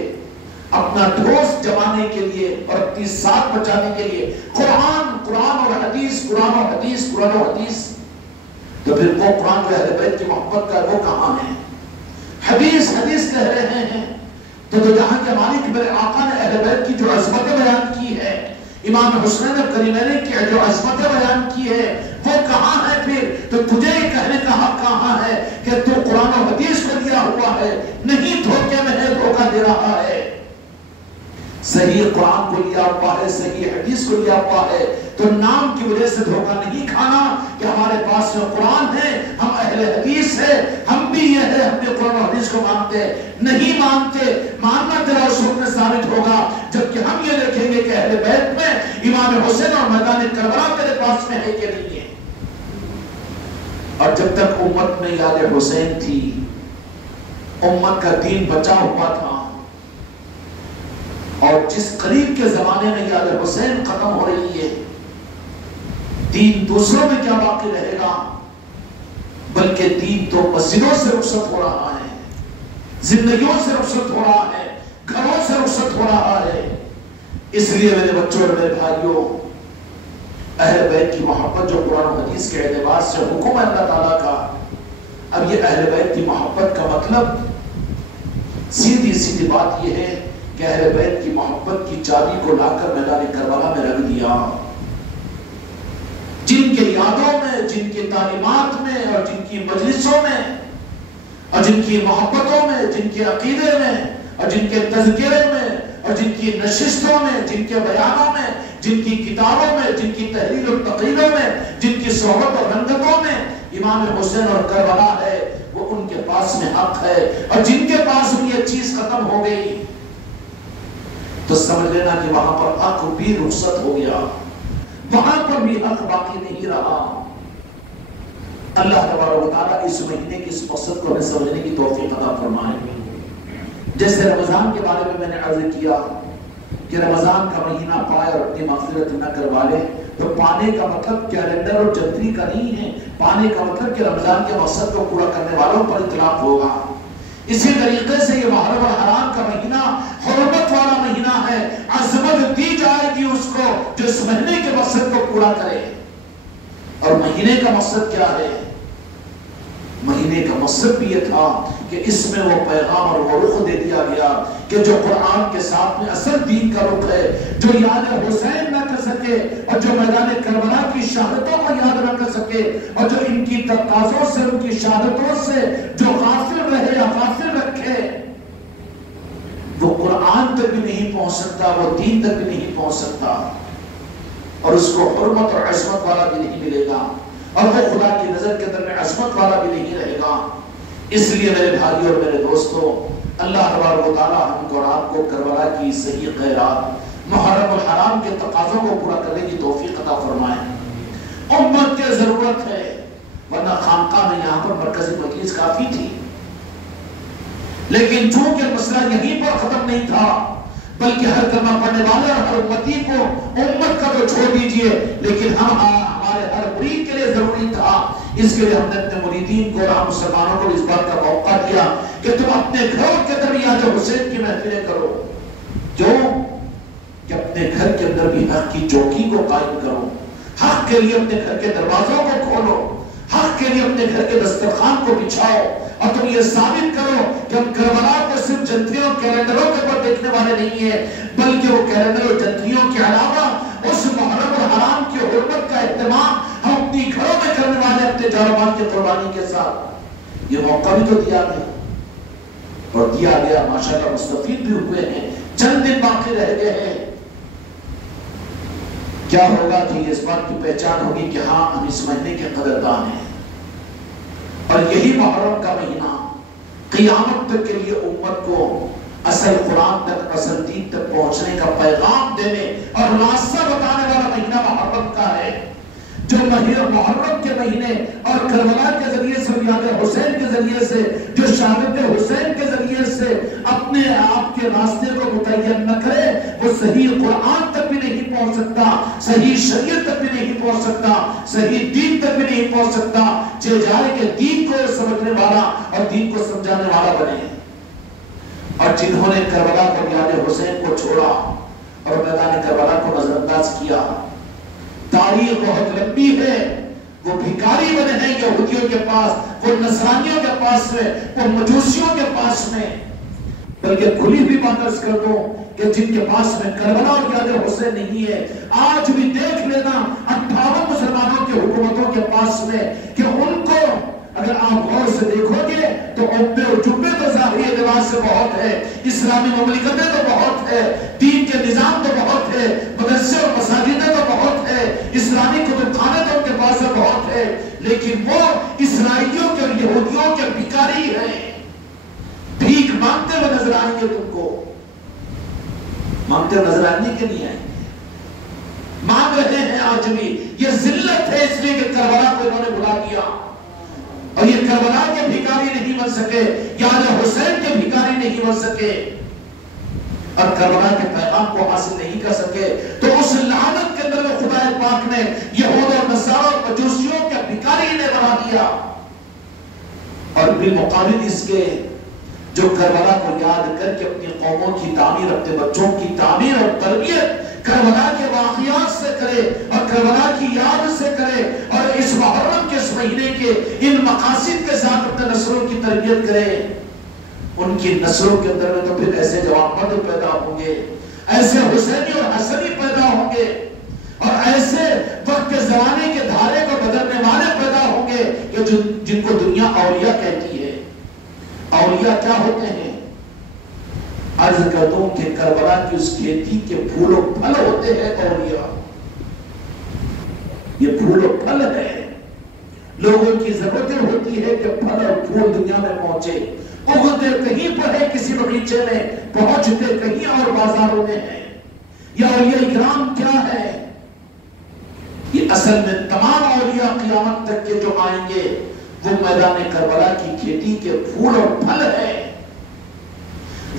اپنا دوست جمانے کے لیے اور اپنی ساتھ بچانے کے لیے قرآن اور حدیث، قرآن و حدیث، قرآن و حدیث، تو پھر وہ قرآن جو اہل بیت کی محبت کا وہ کہاں ہے؟ حدیث کہہ رہے ہیں تو جہاں کے مالک میرے آقا نے اہل بیت کی جو عظمت بیان کی ہے، امام حسین کریمین کی جو عظمت بیان کی ہے، وہ کہاں ہے؟ پھر تو تجھے یہ کہنے کا حق کہاں ہے کہ تو قرآن و حدیث کو لیا ہوا ہے؟ نہیں، دھوکے میں ہے، دھوکہ دے رہا ہے۔ صحیح قرآن کو لیا ہوا ہے، صحیح حدیث کو لیا ہوا ہے، تو نام کی وجہ سے دھوکہ نہیں کھانا کہ ہمارے پاس میں قرآن ہے، ہم اہل حدیث ہے، ہم بھی یہ ہے، ہم بھی قرآن و حدیث کو مانتے ہیں۔ نہیں مانتے، ماننا تیرا اس وقت میں ثابت ہوگا جبکہ ہم یہ دیکھیں گے کہ اہل بیت میں امام حسین اور میدان کربلا تیرے پاس میں ہے کہ نہیں ہے۔ اور جب تک امت میں یاد حسین تھی، امت کا دین بچا ہوا تھا، اور جس قریب کے زمانے میں یاد حسین ختم ہو رہی ہے، دین دوسروں میں کیا باقی رہے گا؟ بلکہ دین تو مسجدوں سے رخصت ہو رہا ہے، زندگیوں سے رخصت ہو رہا ہے، گھروں سے رخصت ہو رہا ہے۔ اس لیے میرے بچوں اور میرے بھائیوں، اہل بیت کی محبت جو قرآن و حدیث کے اعتبار سے حکم ہے اللہ تعالیٰ کا، اب یہ اہل بیت کی محبت کا مطلب سیدھی بات یہ ہے کہ اہل بیت کی محبت کی چابی کو لا کر میدان کربلا میں رکھ دیا۔ جن کے یادوں میں، جن کی تعلیمات میں اور جن کی مجلسوں میں اور جن کی محبتوں میں، جن کے عقیدے میں اور جن کے تذکرے میں اور جن کی نشستوں میں، جن کے بیانوں میں، جن کی کتابوں میں، جن کی تحریر اور تقریروں میں، جن کی صحبت اور رنگتوں میں امام حسین اور کربلا ہے، وہ ان کے پاس میں حق ہے۔ اور جن کے پاس میں یہ چیز ختم ہو گئی تو سمجھ لینا کہ وہاں پر حق بھی رخصت ہو گیا، وہاں پر بھی حق باقی نہیں رہا۔ اللہ تبارک و تعالیٰ اس مہینے کی اس مقصد کو ہمیں سمجھنے کی توفیق عطا فرمائے۔ جیسے رمضان کے بارے میں میں نے عرض کیا کہ رمضان کا مہینہ پائے اور اپنی مغفرت نہ کروا لے، تو پانے کا مطلب کیلنڈر اور جنتری کا نہیں ہے، پانے کا مطلب کہ رمضان کے مقصد کو پورا کرنے والوں پر اطلاق ہوگا۔ اسی طریقے سے یہ محرم الحرام کا مہینہ حرمت والا مہینہ ہے، عظمت دی جائے گی اس کو جو اس مہینے کے مقصد کو پورا کرے۔ اور مہینے کا مقصد کیا ہے؟ مہینے کا مقصد بھی یہ تھا کہ اس میں وہ پیغام اور وہ رخ دے دیا گیا کہ جو قرآن کے ساتھ میں اصل دین کا رخ ہے، جو یاد حسین نہ کر سکے اور جو میدان کربلا کی شہادتوں کو یاد نہ کر سکے اور جو ان کی تقاضوں سے، ان کی شہادتوں سے جو غافل رہے یا غافل رکھے، وہ قرآن تک بھی نہیں پہنچ سکتا، وہ دین تک بھی نہیں پہنچ سکتا، اور اس کو حرمت اور عصمت والا بھی نہیں ملے گا، اور وہ خدا کی نظر کے اندر میں عصمت والا بھی نہیں رہے گا۔ اس لیے میرے بھائی اور میرے دوستوں، اللہ تبارک و تعالیٰ ہم کو اور آپ کو کربلا کی صحیح خیرات، محرم الحرام کے تقاضوں کو پورا کرنے کی توفیق عطا فرمائے۔ امت کی ضرورت ہے، ورنہ خانقاہ میں یہاں پر مرکزی مجلس کافی تھی، لیکن چونکہ مسئلہ یہیں پر ختم نہیں تھا، بلکہ ہر کلمہ پڑھنے والا ہر امتی کو امت کا تو چھوڑ دیجئے، لیکن ہمارے ہر مرید کے لیے ضروری تھا۔ اس کے لیے ہم نے اپنے مریدین کو اور ہم مسلمانوں کو اس بات کا موقع دیا کہ تم اپنے گھروں کے اندر بھی آج حسین کی محفلیں کرو، جو کہ اپنے گھر کے اندر بھی حق کی چوکی کو قائم کرو، حق کے لیے اپنے گھر کے دروازوں کو کھولو، حق کے لیے اپنے گھر کے دسترخوان کو بچھاؤ، اور تم یہ ثابت کرو کہ ہم کربلا کو صرف جنتریوں کیلنڈروں کے اوپر دیکھنے والے نہیں ہیں، بلکہ وہ کیلنڈر اور جنتریوں کے علاوہ اس محرم الحرام کی حرمت کا اہتمام ہم اپنی گھروں میں کرنے والے اپنے جان و مال کی قربانی کے ساتھ۔ یہ موقع بھی تو دیا گیا اور دیا گیا، ماشاءاللہ مستفید بھی ہوئے ہیں، چند دن باقی رہ گئے ہیں۔ کیا ہوگا کہ اس بات کی پہچان ہوگی کہ ہاں ہم اس مہینے کے قدردان ہیں، اور یہی محرم کا مہینہ قیامت تک کے لیے امت کو اصل قرآن تک، اصل دین تک پہنچنے کا پیغام دینے اور راستہ بتانے والا مہینہ محرم کا ہے۔ جو مہینہ محرم کے مہینے اور کربلا کے ذریعے سے، یاد حسین کے ذریعے سے، جو شہادت حسین کے ذریعے سے اپنے آپ کے راستے کو متعین نہ کرے، وہ صحیح قرآن تک بھی نہیں پہنچ سکتا، صحیح شریعت تک بھی نہیں پہنچ سکتا، صحیح دین تک بھی نہیں پہنچ سکتا۔ جائے کہ دین کو سمجھنے والا اور دین کو سمجھانے والا بنے۔ اور جنہوں نے کربلا پر یاد حسین کو چھوڑا اور میدان کربلا کو نظر انداز کیا، تاریخ بہت لمبی ہے، وہ بھکاری بنے ہیں یہودیوں کے پاس، وہ نصرانیوں کے پاس میں، وہ مجوسیوں کے پاس میں۔ بلکہ کھلی بھی بات عرض کر دوں کہ جن کے پاس میں کربلا اور یاد حسین نہیں ہے، آج بھی دیکھ لینا 58 مسلمانوں کی حکومتوں کے پاس میں کہ ان کو اگر آپ غور سے دیکھو گے تو عمدے اور جبے تو ظاہری لباس سے بہت ہے، اسلامی مملکتیں تو بہت ہے، دین کے نظام تو بہت ہے، مدرسے اور مساجدیں تو بہت ہے، اسلامی کتب خانے تو ان کے پاس بہت ہے، لیکن وہ اسرائیلیوں کے اور یہودیوں کے بھکاری ہیں۔ بھیک مانگتے ہوئے نظر آئیں گے، تم کو مانگتے ہوئے نظر آنے کے لیے آئیں گے، مانگ رہے ہیں آج بھی۔ یہ ذلت ہے اس لیے کہ کربلا کو انہوں نے بلا دیا، اور یہ کربلا کے بھکاری نہیں بن سکے، یاد حسین کے بھکاری نہیں بن سکے، اور کربلا کے پیغام کو حاصل نہیں کر سکے، تو اس لعنت کے اندر خدا پاک نے یہود اور نصارہ اور مجوسیوں کے بھکاری نے بنا دیا۔ اور بالمقابل اس کے جو کربلا کو یاد کر کے اپنی قوموں کی تعمیر، اپنے بچوں کی تعمیر اور تربیت کربلا کے واقعات سے کرے اور کربلا کی یاد سے کرے، اور اس محرم کے اس مہینے کے ان مقاصد کے ساتھ اپنے نسلوں کی تربیت کرے، ان کی نسلوں کے اندر میں تو پھر ایسے جوان مرد پیدا ہوں گے، ایسے حسینی اور حسنی پیدا ہوں گے، اور ایسے وقت کے زمانے کے دھارے کو بدلنے والے پیدا ہوں گے کہ جن کو دنیا اولیاء کہتی ہے۔ اولیاء کیا ہوتے ہیں؟ عرض کر دوں کہ کربلا کی اس کھیتی کے پھول و پھل ہوتے ہیں اولیاء۔ یہ پھول و پھل ہے، لوگوں کی ضرورتیں ہوتی ہے کہ پھل اور پھول دنیا میں پہنچے، اگتے کہیں پر ہے کسی بغیچے میں، پہنچتے کہیں اور بازاروں میں ہیں۔ یہ اولیاء اکرام کیا ہے؟ یہ اصل میں تمام اولیاء قیامت تک کے جو آئیں گے وہ میدان کربلا کی کھیتی کے پھول اور پھل ہے۔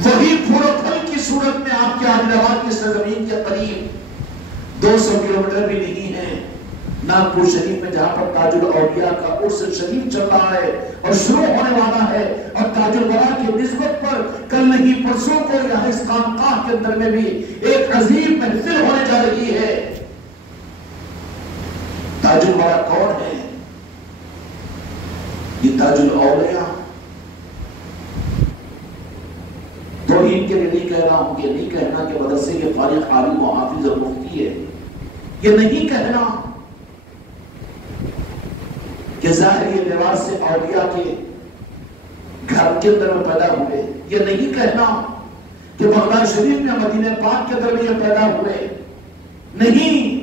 وہی پھول و پھل کی صورت میں آپ کے عادلآباد کی سرزمین کے قریب 200 کلومیٹر بھی نہیں ہے، ناگپور شریف میں جہاں پر تاج الاولیاء کا عرس شریف چل رہا ہے اور شروع ہونے والا ہے، اور تاج الورا کی نسبت پر کل نہیں پرسوں کو یہاں اس خانقاہ کے اندر میں بھی ایک عظیم محفل ہونے جا رہی ہے۔ تاج الورا کون ہے؟ یہ تاج الاولیاء۔ توہین کے لیے نہیں کہہ رہا ہوں، یہ نہیں کہنا کہ مدرسے کے فارغ عالم و حافظ اور مفتی ہے، یہ نہیں کہنا کہ ظاہر یہ لباس سے اولیاء کے گھر کے اندر میں پیدا ہوئے، یہ نہیں کہنا کہ بغداد شریف میں مدینہ پاک کے اندر میں یہ پیدا ہوئے، نہیں،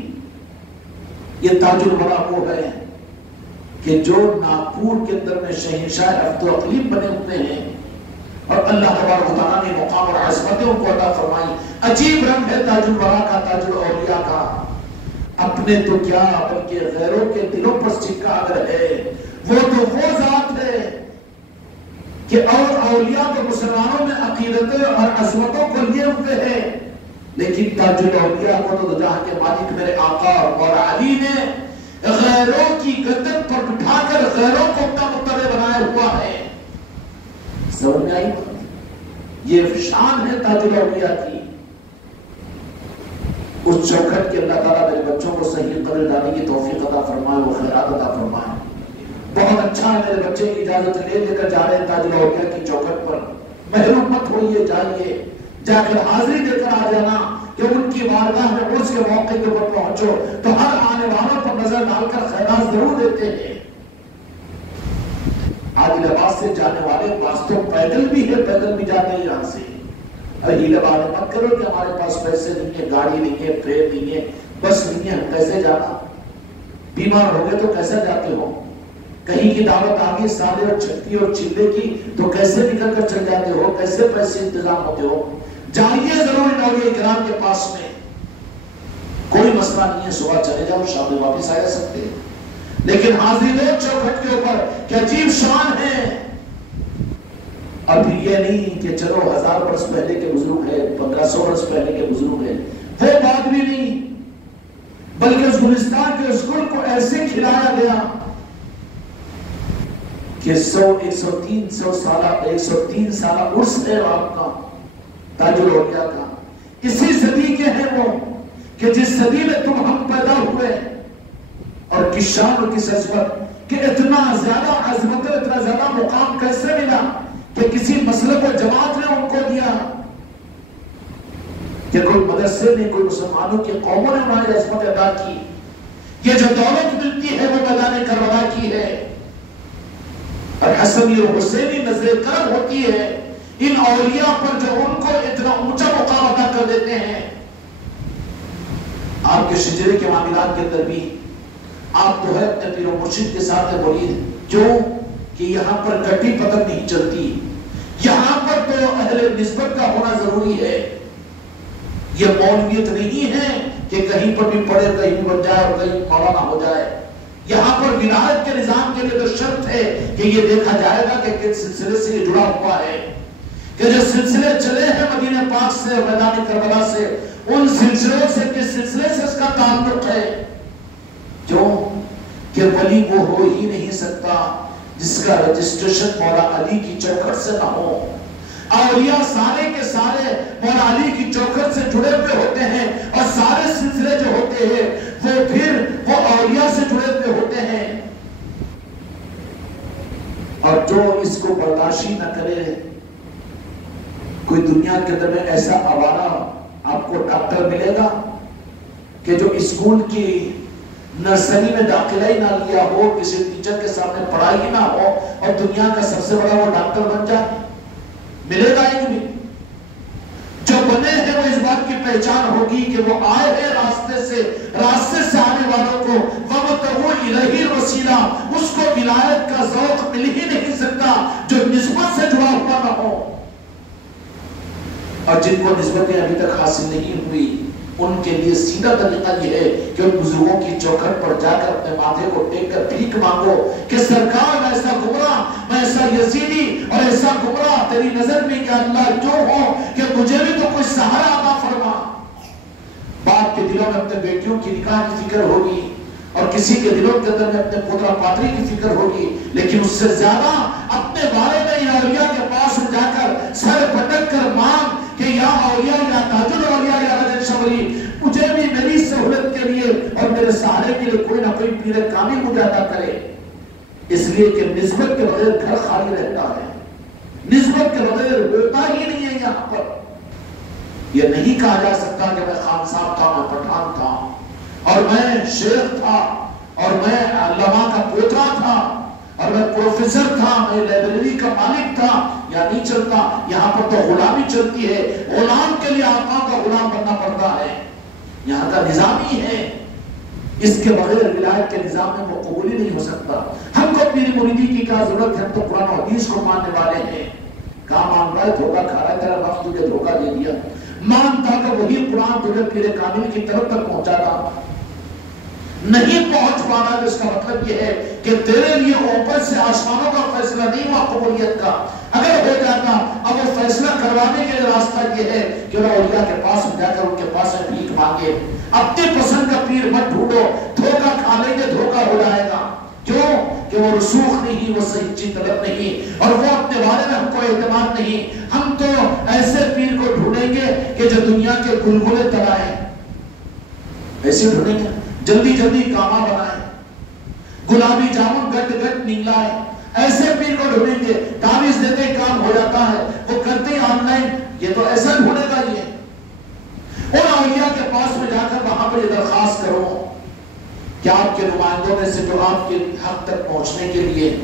یہ تاج الورا وہ ہے کہ جو ناگپور کے اندر میں شہنشاہ افت و اقلیم بنے ہوتے ہیں اور اللہ تبارک و تعالیٰ نے مقام اور عظمتیں ان کو عطا فرمائی. عجیب رنگ ہے تاج الورا کا، تاج الاولیاء کا. اپنے تو کیا بلکہ غیروں کے دلوں پر سکہ اگر ہے وہ تو وہ ذات ہے کہ اور اولیاء کے مسلمانوں میں عقیدتیں اور عظمتوں کو لیے ہوئے ہیں، لیکن تاج الاولیاء کو تو جہاں کے مالک میرے آقا اور مولا علی نے غیروں کی گردن پر بٹھا کر غیروں کو اپنا متبع بنایا ہوا ہے. سمجھ میں آئی؟ یہ شان ہے تاج الاولیاء کی. اس چوکھٹ کے اللہ تعالیٰ میرے بچوں کو صحیح قدر ڈالنے کی توفیق عطا فرمائے، وہ خیرات عطا فرمائے. بہت اچھا ہے، میرے بچے کی اجازت لے کر جا رہے ہیں تاج الاولیاء کی چوکھٹ پر. محروم مت ہوئیے، جائیے، جا کر حاضری دے کر آ جانا کہ ان کی بارگاہ میں عرس کے موقع کے اوپر پہنچو تو ہر آنے والوں پر نظر ڈال کر خیرات ضرور دیتے ہیں. عادل آباد سے جانے والے پاس تو پیدل بھی ہے، پیدل بھی جاتے ہیں یہاں سے. ہیلے بہانے مت کرو کہ ہمارے پاس پیسے نہیں ہے، گاڑی نہیں ہے، ٹرین نہیں ہے، بس نہیں ہے، ہم کیسے جانا؟ بیمار ہو گئے تو کیسے جاتے ہو؟ کہیں کی دعوت آگے سالے اور چھٹی اور چلے کی تو کیسے نکل کر چل جاتے ہو؟ کیسے پیسے انتظام ہوتے ہو؟ جائیے ضرور ان اولیاء کرام کے پاس میں، کوئی مسئلہ نہیں ہے. صبح چلے جاؤ، شام میں واپس آ جا سکتے ہیں، لیکن حاضری دو چوکھٹ کے اوپر کہ عجیب شان ہے. اب یہ نہیں کہ چلو 1000 برس پہلے کے بزرگ ہے، 1500 برس پہلے کے بزرگ ہے، وہ بات بھی نہیں، بلکہ اس گلستان کے اس گل کو ایسے کھلایا گیا کہ 103 سالہ عرس ہے آپ کا تاج الاولیاء کا. اسی صدی کے ہیں وہ کہ جس صدی میں تم ہم پیدا ہوئے، اور کس شان اور کس عظمت کہ اتنا زیادہ عظمت، اتنا زیادہ مقام کیسے ملا کہ کسی مسلک و جماعت نے ان کو دیا، کہ کوئی مدرسے نے، کوئی مسلمانوں کی قوموں نے ہماری عظمت ادا کی. یہ جو دولت ملتی ہے وہ میدان کربلا کی ہے، اور حسنی اور حسینی نظر کرم ہوتی ہے ان اولیاء پر جو ان کو اتنا اونچا مقام عطا کر دیتے ہیں. آپ کے شجرے کے معاملات کے اندر بھی آپ تو ہے اپنے پیر و مرشد کے ساتھ بولیے، کیوں کہ یہاں پر گٹی پتن نہیں چلتی، یہاں پر تو اہل نسبت کا ہونا ضروری ہے. یہ مولویت نہیں ہے کہ کہیں پر بھی پڑھے کہیں بھی بن جائے اور کہیں مولانا ہو جائے. یہاں پر ولایت کے نظام کے لیے تو شرط ہے کہ یہ دیکھا جائے گا کہ کس سلسلے سے یہ جڑا ہوا ہے، کہ جو سلسلے چلے ہیں مدینہ پاک سے، میدان کربلا سے، ان سلسلوں سے کس سلسلے سے اس کا تعلق ہے. کیوں کہ ولی وہ ہو ہی نہیں سکتا جس کا رجسٹریشن مولا علی کی چوکھٹ سے نہ ہو. اولیاء سارے کے سارے مولا علی کی چوکھٹ سے جڑے ہوئے ہوتے ہیں، اور سارے سلسلے جو ہوتے ہیں وہ پھر وہ اولیاء سے جڑے ہوئے ہوتے ہیں. اور جو اس کو برداشت نہ کرے، کوئی دنیا کے اندر میں ایسا آوارہ آپ کو ڈاکٹر ملے گا کہ جو اسکول کی نرسری میں داخلہ ہی نہ لیا ہو، کسی ٹیچر کے سامنے پڑھائی ہی نہ ہو، اور دنیا کا سب سے بڑا وہ ڈاکٹر بن جائے؟ ملے گا ہی نہیں. جو بنے ہیں وہ اس بات کی پہچان ہوگی کہ وہ آئے ہیں راستے سے آنے والوں کو وَمَتَّهُ إِلَيْهِ الْوَسِيلَةُ، اس کو ولایت کا ذوق مل ہی نہیں سکتا جو نسبت سے جڑا ہوا نہ ہو. اور جن کو نسبتیں ابھی تک حاصل نہیں ہوئی ان کے لیے سیدھا طریقہ یہ ہے کہ ان بزرگوں کی چوکھٹ پر جا کر اپنے ماتھے کو ٹیک کر بھیک مانگو کہ سرکار میں ایسا گمراہ، میں ایسا یزیدی اور ایسا گمراہ تیری نظر میں کہ اللہ جو ہو کہ مجھے بھی تو کوئی سہارا عطا فرما. باپ کے دلوں میں اپنے بیٹیوں کی نکاح کی فکر ہوگی، اور کسی کے دلوں کے اندر میں اپنے پوترا پاتری کی فکر ہوگی، لیکن اس سے زیادہ اپنے بارے میں یا اولیاء کے پاس جا کر سر پٹک کر مانگ کہ یا اولیاء یا تاج الاولیاء یا رجل شبری، مجھے بھی میری سہولت کے لیے اور میرے سہارے کے لیے کوئی نہ کوئی پیر کامل مجھے عطا کرے. اس لیے کہ نسبت کے بغیر گھر خالی رہتا ہے، نسبت کے بغیر ہوتا ہی نہیں ہے. یہاں پر یہ نہیں کہا جا سکتا کہ میں خان صاحب تھا، میں پٹھان تھا، اور میں شیخ تھا، اور میں علماء کا پوترا تھا، اور میں پروفیسر تھا، میں لائبریری کا مالک تھا. یا نہیں چلتا. یہاں پر تو غلامی چلتی ہے، غلام کے لیے آقا کا غلام بننا پڑتا ہے. یہاں کا نظام ہی ہے، اس کے بغیر ولایت کے نظام میں وہ قبول ہی نہیں ہو سکتا. کو پیر مریدی کی کیا ضرورت ہے؟ ہم تو قرآن و حدیث کو ماننے والے ہیں. کہاں مان رہا ہے؟ دھوکہ کھا رہا ہے، تیرا وقت تجھے دھوکہ دے دیا. مانتا کہ وہی قرآن تجھے پیر کامل کی طرف تک پہنچاتا. نہیں پہنچ پانا تو اس کا مطلب یہ ہے کہ تیرے لیے اوپر سے آسمانوں کا فیصلہ نہیں ہوا قبولیت کا. اگر ہو جاتا اب وہ فیصلہ کروانے کے راستہ یہ ہے کہ وہ اولیاء کے پاس جا کر ان کے پاس بھیک مانگے. اپنی پسند کا پیر مت ڈھونڈو، دھوکہ کھا لیں گے، دھوکہ ہو جائے گا. کیوں کہ وہ رسوخ نہیں، وہ سچی طلب نہیں، اور وہ اپنے بارے میں ہم کو اعتماد نہیں. ہم تو ایسے پیر کو ڈھونڈیں گے کہ جو دنیا کے گلگلے ترائے، ایسے ڈھونڈیں گے جلدی جلدی کاما بنائے، گلابی جامن گٹ گٹ نگلائے. ایسے پیر کو ڈھونڈیں گے، تعویذ دیتے ہی کام ہو جاتا ہے، وہ کرتے ہی آن لائن. یہ تو ایسا ڈھونڈے گا. یہ ان اولیاء کے پاس میں جا کر وہاں پر یہ درخواست کرو کہ آپ کے نمائندوں میں سے جو آپ کے حق تک پہنچنے کے لیے،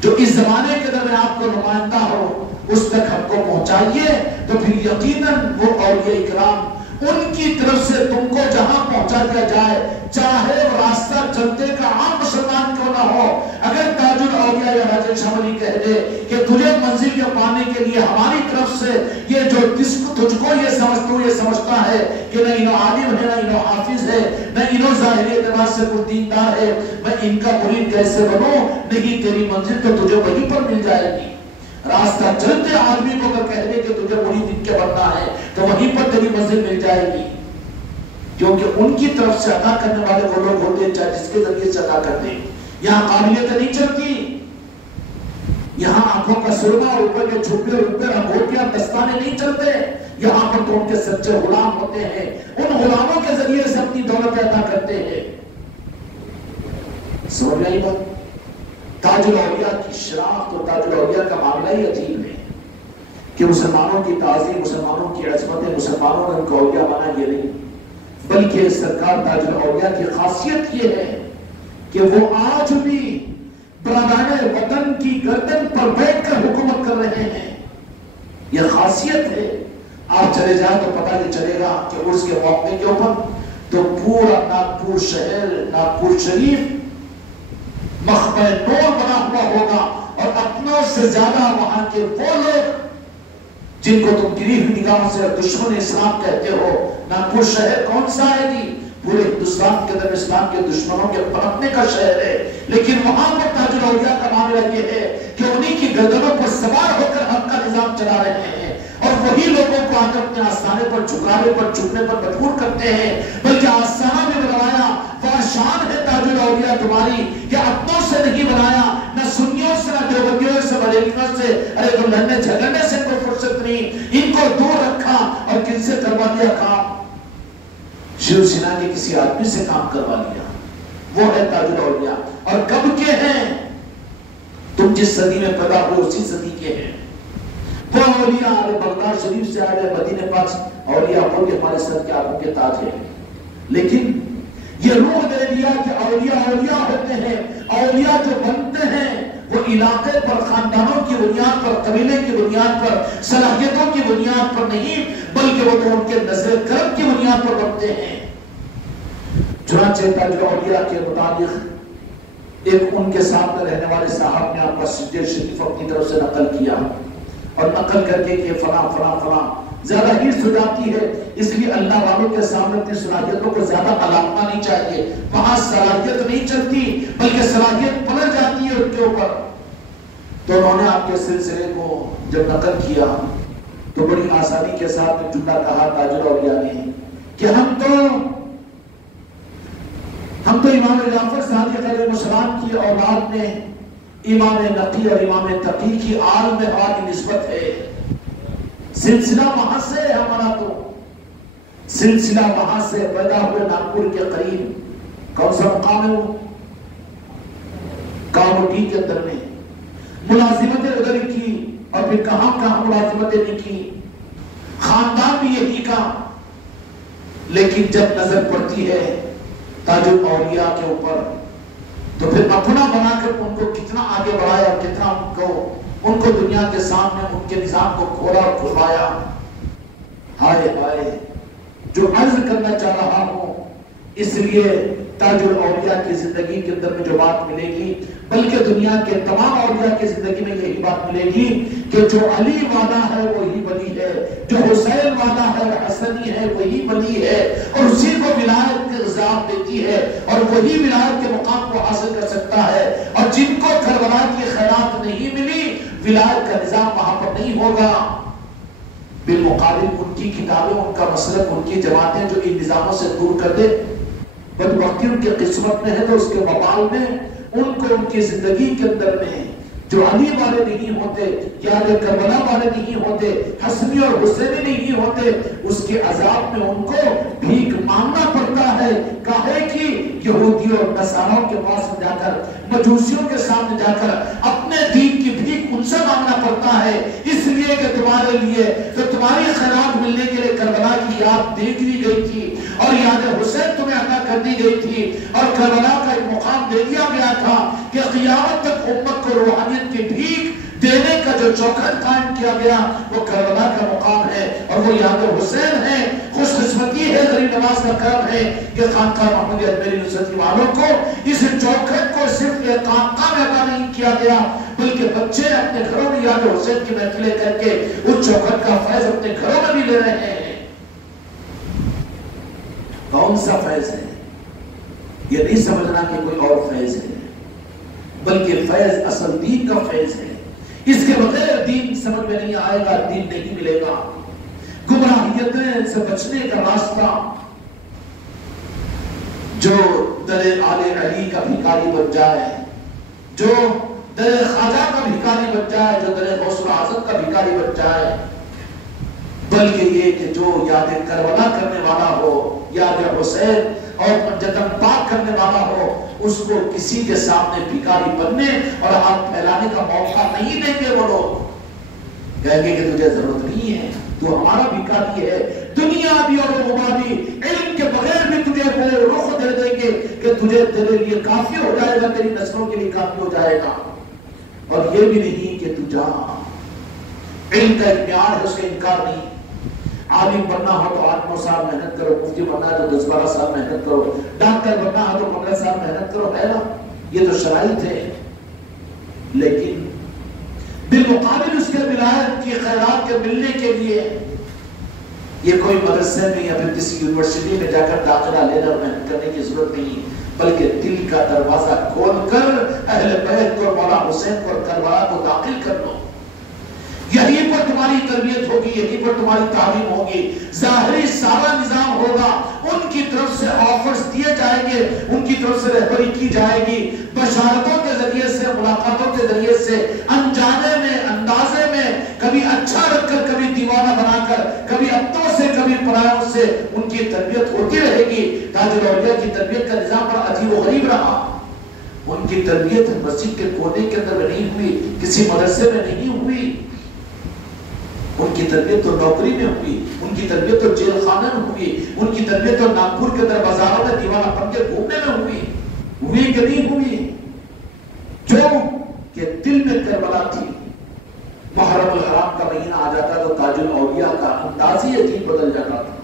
جو اس زمانے کے اندر آپ کو نمائندہ ہو، اس تک ہم کو پہنچائیے. تو پھر یقیناً وہ اولیاء اکرام ان کی طرف سے تم کو جہاں پہنچا دیا جائے، چاہے وہ راستہ چلتے کا عام مسلمان کیوں نہ ہو. اگر تاج الاولیاء یا راجہ شاملی کہہ دے کہ تجھے منزل کے پانے کے لیے ہماری طرف سے یہ جو تجھ کو یہ سمجھتا ہے کہ نہ انہوں عالم ہے، نہ انہوں حافظ ہے، نہ انہوں ظاہری اعتبار سے کوئی دیندار ہے، میں ان کا مرید کیسے بنوں؟ نہیں، تیری منزل تو تجھے وہیں پر مل جائے گی. راستہ چلتے آدمی کو اگر کہہ دے کہ تجھے مرید ان کے بننا ہے تو وہیں پر تیری منزل مل جائے گی. کیونکہ ان کی طرف سے عطا کرنے والے وہ لوگ ہوتے ہیں چاہے جس کے ذریعے سے عطا کرتے ہیں. یہاں قابلیت نہیں چلتی، یہاں آنکھوں کا سرما اور اوپر کے چھپے روپے انگوٹیاں دستانے نہیں چلتے. یہاں پر تو ان کے سچے غلام ہوتے ہیں، ان غلاموں کے ذریعے سے اپنی دولت عطا کرتے ہیں. سمجھ میں آئی بات؟ تاج الاولیاء کی شناخت اور تاج الاولیاء کا معاملہ ہی عجیب ہے کہ مسلمانوں کی تعظیم، مسلمانوں کی عظمت، مسلمانوں نے ان کو اولیاء مانا یہ نہیں، بلکہ سرکار تاج الاولیاء کی خاصیت یہ ہے کہ وہ آج بھی برادران وطن کی گردن پر بیٹھ کر حکومت کر رہے ہیں. یہ خاصیت ہے. آپ چلے جائیں تو پتہ یہ چلے گا کہ اس کے موقع کے اوپر تو پورا ناگپور شہر، ناگپور شریف مخبہ نور بنا ہوا ہوگا، اور اپنوں سے زیادہ وہاں کے وہ لوگ جن کو تم گری ہوئی نگاہوں سے دشمن اسلام کہتے ہو. ناگپور شہر کون سا ہے جی؟ پورے ہندوستان کے اندر اسلام کے دشمنوں کے پنپنے کا شہر ہے، لیکن وہاں پر تاج الاولیاء کا معاملہ یہ ہے کہ انہی کی گردنوں پر سوار ہو کر حق کا نظام چلا رہے ہیں، اور وہی لوگوں کو آ کر اپنے آستانے پر جھکانے پر جھکنے پر مجبور کرتے ہیں. بلکہ آستانہ میں بنوایا وہ شان ہے تاج الاولیاء تمہاری کہ اپنوں سے نہیں بنایا، نہ سنیوں سے، نہ دیوبندیوں سے، بریلویوں سے. ارے تو لڑنے جھگڑنے سے کوئی فرصت نہیں، ان کو دور رکھا اور کن سے کروا دیا کام؟ شیو سینا کے کسی آدمی سے کام کروا لیا. وہ ہے تاج الاولیاء. اور کب کے ہیں؟ تم جس صدی میں پیدا ہوئے اسی صدی کے ہیں. وہ اولیاء آل بغداد شریف سے آئے مدینہ پاک اولیاء وہ بھی ہمارے سر کے آنکھوں کے تاج ہیں. لیکن یہ روح دے دیا کہ اولیاء اولیاء ہوتے ہیں. اولیاء جو بنتے ہیں وہ علاقے پر، خاندانوں کی بنیاد پر، قبیلے کی بنیاد پر، صلاحیتوں کی بنیاد پر نہیں، بلکہ وہ تو ان کے نظر کرم کی بنیاد پر بنتے ہیں. چنانچہ تاج الاولیاء کے مطابق ایک ان کے ساتھ رہنے والے صاحب نے آپ کا سجدہ شریف اپنی طرف سے نقل کیا، اور نقل کر کے کہ فلاں فلاں فلاں. زیادہ ہی سو جاتی ہے، اس لیے اللہ والوں کے سامنے اپنی صلاحیتوں کو زیادہ علامنا نہیں چاہیے. وہاں صلاحیت نہیں چلتی بلکہ صلاحیت پلٹ جاتی ہے ان کے اوپر. تو انہوں نے آپ کے سلسلے کو جب نقل کیا تو بڑی آسانی کے ساتھ جملہ کہا تاج الاولیاء نے کہ ہم تو امام جعفر صادق علیہ السلام کی اولاد میں امام نقی اور امام تقی کی آل میں ہماری نسبت ہے. سلسلہ وہاں سے ہے ہمارا. تو سلسلہ وہاں سے پیدا ہوئے ناگپور کے قریب کون سا مقام ہے وہ؟ کاوٹی کے اندر میں ملازمتیں ادھر کی، اور پھر کہاں کہاں ملازمتیں نہیں کی، خاندان بھی یہی کا. لیکن جب نظر پڑتی ہے تاج الاولیاء کے اوپر تو پھر اپنا بنا کر ان کو کتنا آگے بڑھایا اور کتنا ان کو دنیا کے سامنے ان کے نظام کو کھولا اور کھلوایا. ہائے ہائے، جو عرض کرنا چاہ رہا ہوں، اس لیے تاج الاولیاء کی زندگی کے اندر میں جو بات ملے گی، بلکہ دنیا کے تمام اولیاء کی زندگی میں یہی بات ملے گی کہ جو علی وعدہ ہے وہی ولی ہے، جو حسین وعدہ ہے حسنی ہے وہی ولی ہے، اور اسی کو ولایت کے غذاب دیتی ہے، اور وہی ولایت کے مقام کو حاصل کر سکتا ہے۔ اور جن کو کربلا کی خیرات نہیں ملی، ولایت کا نظام وہاں پر نہیں ہوگا۔ بالمقابل ان کی کتابیں، ان کا مسلک، ان کی جماعتیں جو ان نظاموں سے دور کر دے، بدبختی ان کی قسمت میں ہے تو اس کے وبال میں ان کو ان کی زندگی کے اندر میں جو علی والے نہیں ہوتے، یاد کربلا والے نہیں ہوتے، حسنی اور حسینی نہیں ہوتے، اس کے عذاب میں ان کو بھیک مانگنا پڑتا ہے۔ کہے کہ یہودیوں اور نصاراؤں کے پاس جا کر، مجوسیوں کے سامنے جا کر اپنے دین کی بھیک ان سے مانگنا پڑتا ہے، اس لیے کہ تمہارے لیے تو تمہاری خیرات ملنے کے لیے کربلا کی یاد دے دی گئی تھی، اور یاد حسین تمہیں عطا کر دی گئی تھی، اور کربلا کا ایک مقام دے دیا گیا تھا کہ قیامت تک امت کو روحانیت کی بھیک دینے کا جو چوکھٹ قائم کیا گیا وہ کربلا کا مقام ہے، اور وہ یاد حسین ہے۔ خوش قسمتی ہے، غریب نواز کا کرم ہے کہ خانقاہ محمودیہ اجمیری نصرتی والوں کو اس چوکھٹ کو صرف یہ خانقاہ میں عطا نہیں کیا گیا، بلکہ بچے اپنے گھروں میں یاد حسین کی محفلیں کر کے اس چوکھٹ کا فیض اپنے گھروں میں بھی لے رہے ہیں۔ کون سا فیض ہے؟ یہ نہیں سمجھنا کہ کوئی اور فیض ہے، بلکہ فیض اصل دین کا فیض ہے۔ اس کے بغیر دین سمجھ میں نہیں آئے گا، دین نہیں ملے گا۔ گمراہیتیں سے بچنے کا راستہ، جو در آل علی کا بھکاری بن جائے، جو در خواجہ کا بھکاری بن جائے، جو در غوث اعظم کا بھکاری بن جائے، بلکہ یہ کہ جو یاد کربلا کرنے والا ہو، یاد حسین اور جتن پاک کرنے والا ہو، اس کو کسی کے سامنے بھکاری بننے اور ہاتھ پھیلانے کا موقع نہیں دیں گے۔ وہ لوگ کہیں گے کہ تجھے ضرورت نہیں ہے، تو ہمارا بھکاری ہے، دنیا بھی اور عقبہ بھی علم کے بغیر بھی تجھے وہ رخ دے دیں گے کہ تجھے تیرے لیے کافی ہو جائے گا، تیری نسلوں کے لیے کافی ہو جائے گا۔ اور یہ بھی نہیں کہ تو جا، علم کا ایک معیار ہے، اس کا انکار نہیں۔ عالم بننا ہو تو 8-9 سال محنت کرو، مفتی بننا ہے تو 10-12 سال محنت کرو، ڈاکٹر بننا ہے تو 15 سال محنت کرو، ہے نا؟ یہ تو شرائط ہے۔ لیکن بالمقابل اس کے ولایت کی خیرات کے ملنے کے لیے یہ کوئی مدرسے میں یا پھر کسی یونیورسٹی میں جا کر داخلہ لینا اور محنت کرنے کی ضرورت نہیں، بلکہ دل کا دروازہ کھول کر اہل بیت کو، مولا حسین کو اور کربلا کو داخل کر لو۔ یہیں پر تمہاری تربیت ہوگی، یہیں پر تمہاری تعلیم ہوگی، ظاہری سارا نظام ہوگا، ان کی طرف سے آفرز دیے جائیں گے، ان کی طرف سے رہبری کی جائے گی، بشارتوں کے ذریعے سے، ملاقاتوں کے ذریعے سے، انجانے میں، اندازے میں، کبھی اچھا رکھ کر، کبھی دیوانہ بنا کر، کبھی اپنوں سے، کبھی پرایوں سے ان کی تربیت ہوتی رہے گی۔ تاج الاولیاء کی تربیت کا نظام بڑا عجیب و غریب رہا۔ ان کی تربیت مسجد کے کونے کے اندر میں نہیں ہوئی، کسی مدرسے میں نہیں ہوئی، ان کی تربیت تو نوکری میں ہوئی، ان کی تربیت تو جیل خانے میں ہوئی، ان کی تربیت تو ناگپور کے اندر بازاروں میں دیوانہ بن کے گھومنے میں ہوئی کہ نہیں ہوئی؟ جو کہ دل میں کربلا تھی۔ محرم الحرام کا مہینہ آ جاتا تو تاج الاولیاء کا انداز ہی عجیب بدل جاتا تھا۔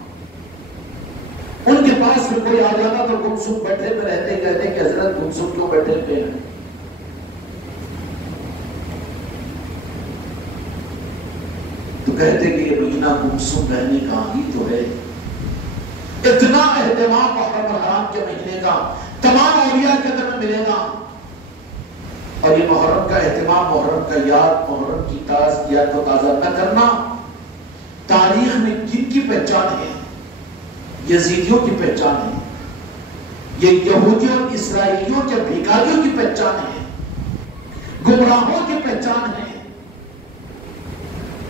ان کے پاس میں کوئی آ جاتا تو گمسم بیٹھے میں رہتے، کہتے کہ حضرت گمسم کیوں بیٹھے ہوئے ہیں؟ تو کہتے کہ یہ مہینہ گمسم رہنے کا ہی تو ہے۔ اتنا اہتمام محرم الحرام کے مہینے کا تمام اولیاء کے اندر میں ملے گا، اور یہ محرم کا اہتمام، محرم کا یاد، محرم کی یاد کو تازہ نہ کرنا تاریخ میں کن کی پہچان ہے؟ یزیدیوں کی پہچان ہے، یہ یہودیوں اور اسرائیلیوں کے بھیکاریوں کی پہچان ہے، گمراہوں کی پہچان ہے۔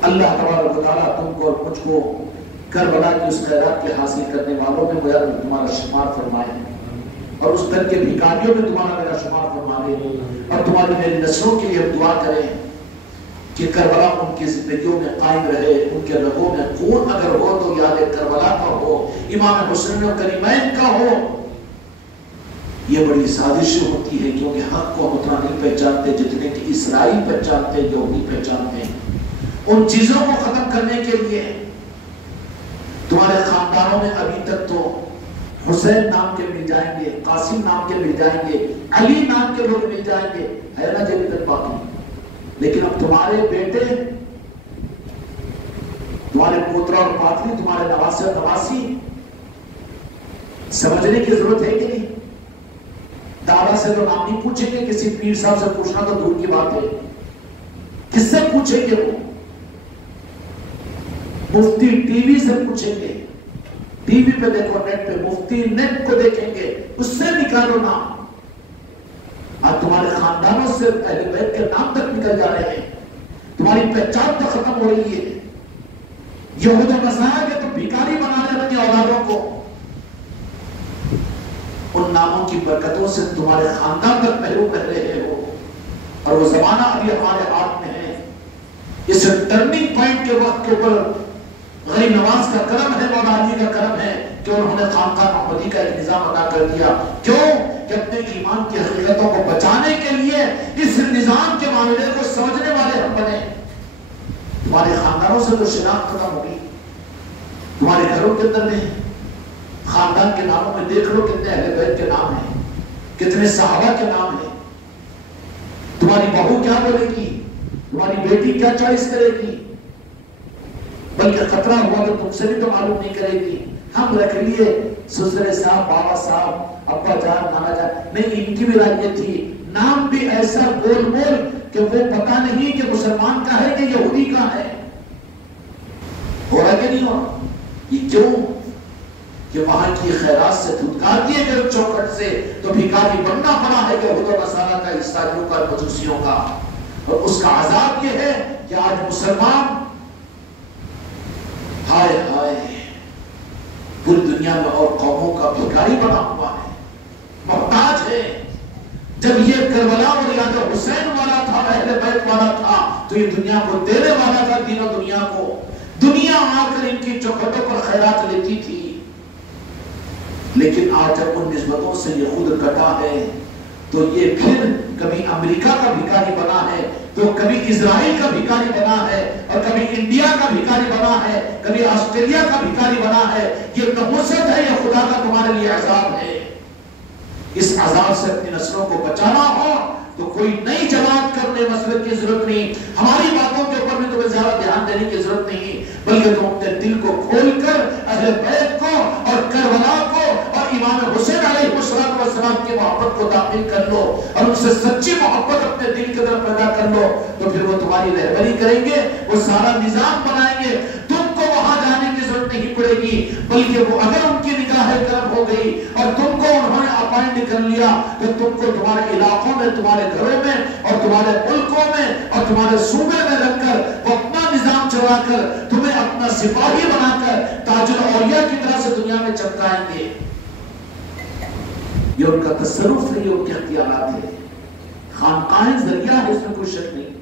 اللہ تبارک و تعالیٰ تم کو اور مجھ کو کربلا کی اس خیرات کے حاصل کرنے والوں میں تمہارا شمار فرمائے، اور اس در کے بھیکاریوں میں تمہارا میرا شمار فرمائے، اور تمہاری میری نسلوں کے لیے ہم دعا کریں کہ کربلا ان کی زندگیوں میں قائم رہے، ان کے رگوں میں خون اگر ہو تو یاد کربلا کا ہو، امام حسین و کریمین کا ہو۔ یہ بڑی سازش ہوتی ہے، کیونکہ حق کو ہم اتنا نہیں پہچانتے جتنے کہ اسرائیل پہچانتے، یہودی پہچانتے ہیں۔ ان چیزوں کو ختم کرنے کے لیے تمہارے خاندانوں میں ابھی تک تو حسین نام کے مل جائیں گے، قاسم نام کے مل جائیں گے، علی نام کے لوگ مل جائیں گے، ہے نا جب تک باقی. لیکن اب تمہارے بیٹے، تمہارے پوترا اور پاتری، تمہارے نواسے اور نواسی، سمجھنے کی ضرورت ہے کہ نہیں؟ دادا سے تو نام نہیں پوچھیں گے، کسی پیر صاحب سے پوچھنا تو دور کی بات ہے. کس سے پوچھیں گے؟ وہ مفتی ٹی وی سے پوچھیں گے. ٹی وی پہ دیکھو، نیٹ پہ مفتی نیٹ کو دیکھیں گے، اس سے نکالو نام. آج تمہارے خاندانوں سے اہل بیت کے نام تک نکل جا رہے ہیں، تمہاری پہچان تو ختم ہو رہی ہے. یہود و نصارہ کے تو بھیکاری بنا رہے اپنی اولادوں کو. ان ناموں کی برکتوں سے تمہارے خاندان تک محروم رہ رہے ہو، اور وہ زمانہ ابھی ہمارے ہاتھ میں ہے. اس ٹرننگ پوائنٹ کے وقت کے اوپر غریب نواز کا کرم ہے، مولا علی کا کرم ہے کہ انہوں نے خانقاہ محمدی کا ایک نظام ادا کر دیا. کیوں؟ کہ اپنے ایمان کی حقیقتوں کو بچانے کے لیے اس نظام کے معاملے کو سمجھنے والے ہم بنے. تمہارے خاندانوں سے تو شناخت ختم ہوگی. تمہارے گھروں کے اندر نہیں، خاندان کے ناموں میں دیکھ لو کتنے اہل بیت کے نام ہیں، کتنے صحابہ کے نام ہیں. تمہاری بہو کیا بولے گی، تمہاری بیٹی کیا چوائس کرے گی، بلکہ خطرہ ہوا تو تم سے بھی تو معلوم نہیں کرے گی. ہم رکھ لیے سسرے صاحب، بابا صاحب، ابا جان، نانا جان. نہیں، ان کی بھی رائے تھی نام بھی ایسا گول مول کہ وہ پتا نہیں کہ مسلمان کا ہے کہ یہودی کا ہے. ہو رہا کہ نہیں ہو رہا؟ یہ کیوں؟ کہ وہاں کی خیرات سے دھتکار دیے گئے چوکٹ سے تو بھیکاری بننا پڑا ہے کہ یہود و نصارہ کا، عیسائیوں کا، مجوسیوں کا. اور اس کا عذاب یہ ہے کہ آج مسلمان ہائے ہائے پوری دنیا میں اور قوموں کا بھیکاری بنا ہوا ہے، محتاج ہے. جب یہ کربلا اور یاد حسین والا تھا، اہل بیت والا تھا، تو یہ دنیا کو دینے والا تھا، دین و دنیا کو. دنیا آ کر ان کی چوکھٹوں پر خیرات لیتی تھی. لیکن آج جب ان نسبتوں سے یہ خود کٹا ہے تو یہ پھر کبھی امریکہ کا بھیکاری بنا ہے، تو کبھی اسرائیل کا بھیکاری بنا ہے، اور کبھی انڈیا کا بھیکاری بنا ہے، کبھی آسٹریلیا کا بھیکاری بنا ہے. یہ نحوست ہے، یہ خدا کا تمہارے لیے عذاب ہے. اس عذاب سے اپنی نسلوں کو بچانا ہو تو کوئی نئی جماعت کرنے مسئلے کی ضرورت نہیں. ہماری باتوں کے اوپر بھی تمہیں زیادہ دھیان دینے کی ضرورت نہیں، بلکہ تم اپنے دل کو کھول کر اہل بیت کو اور کربلا کو اور امام حسین علیہ السلام کی محبت کو داخل کر لو، اور ان سے سچی محبت اپنے دل کے اندر پیدا کر لو. تو پھر وہ تمہاری رہبری کریں گے، وہ سارا نظام بنائیں گے. تم کو وہاں جانے کی ضرورت نہیں پڑے گی، بلکہ وہ اگر ان کی نگاہ کرم ہو گئی اور تم کو انہوں نے اپائنٹ کر لیا تو تم کو تمہارے علاقوں میں، تمہارے گھروں میں اور تمہارے ملکوں میں اور تمہارے صوبے میں رکھ کر وہ اپنا نظام چلا کر تمہیں اپنا سپاہی بنا کر تاج الاولیاء کی طرح سے دنیا میں چمکائیں گے. یہ ان کا تصرف ہے، یہ ان کے اختیارات ہے. خانقاہیں ذریعہ ہے، اس میں کوئی شک نہیں.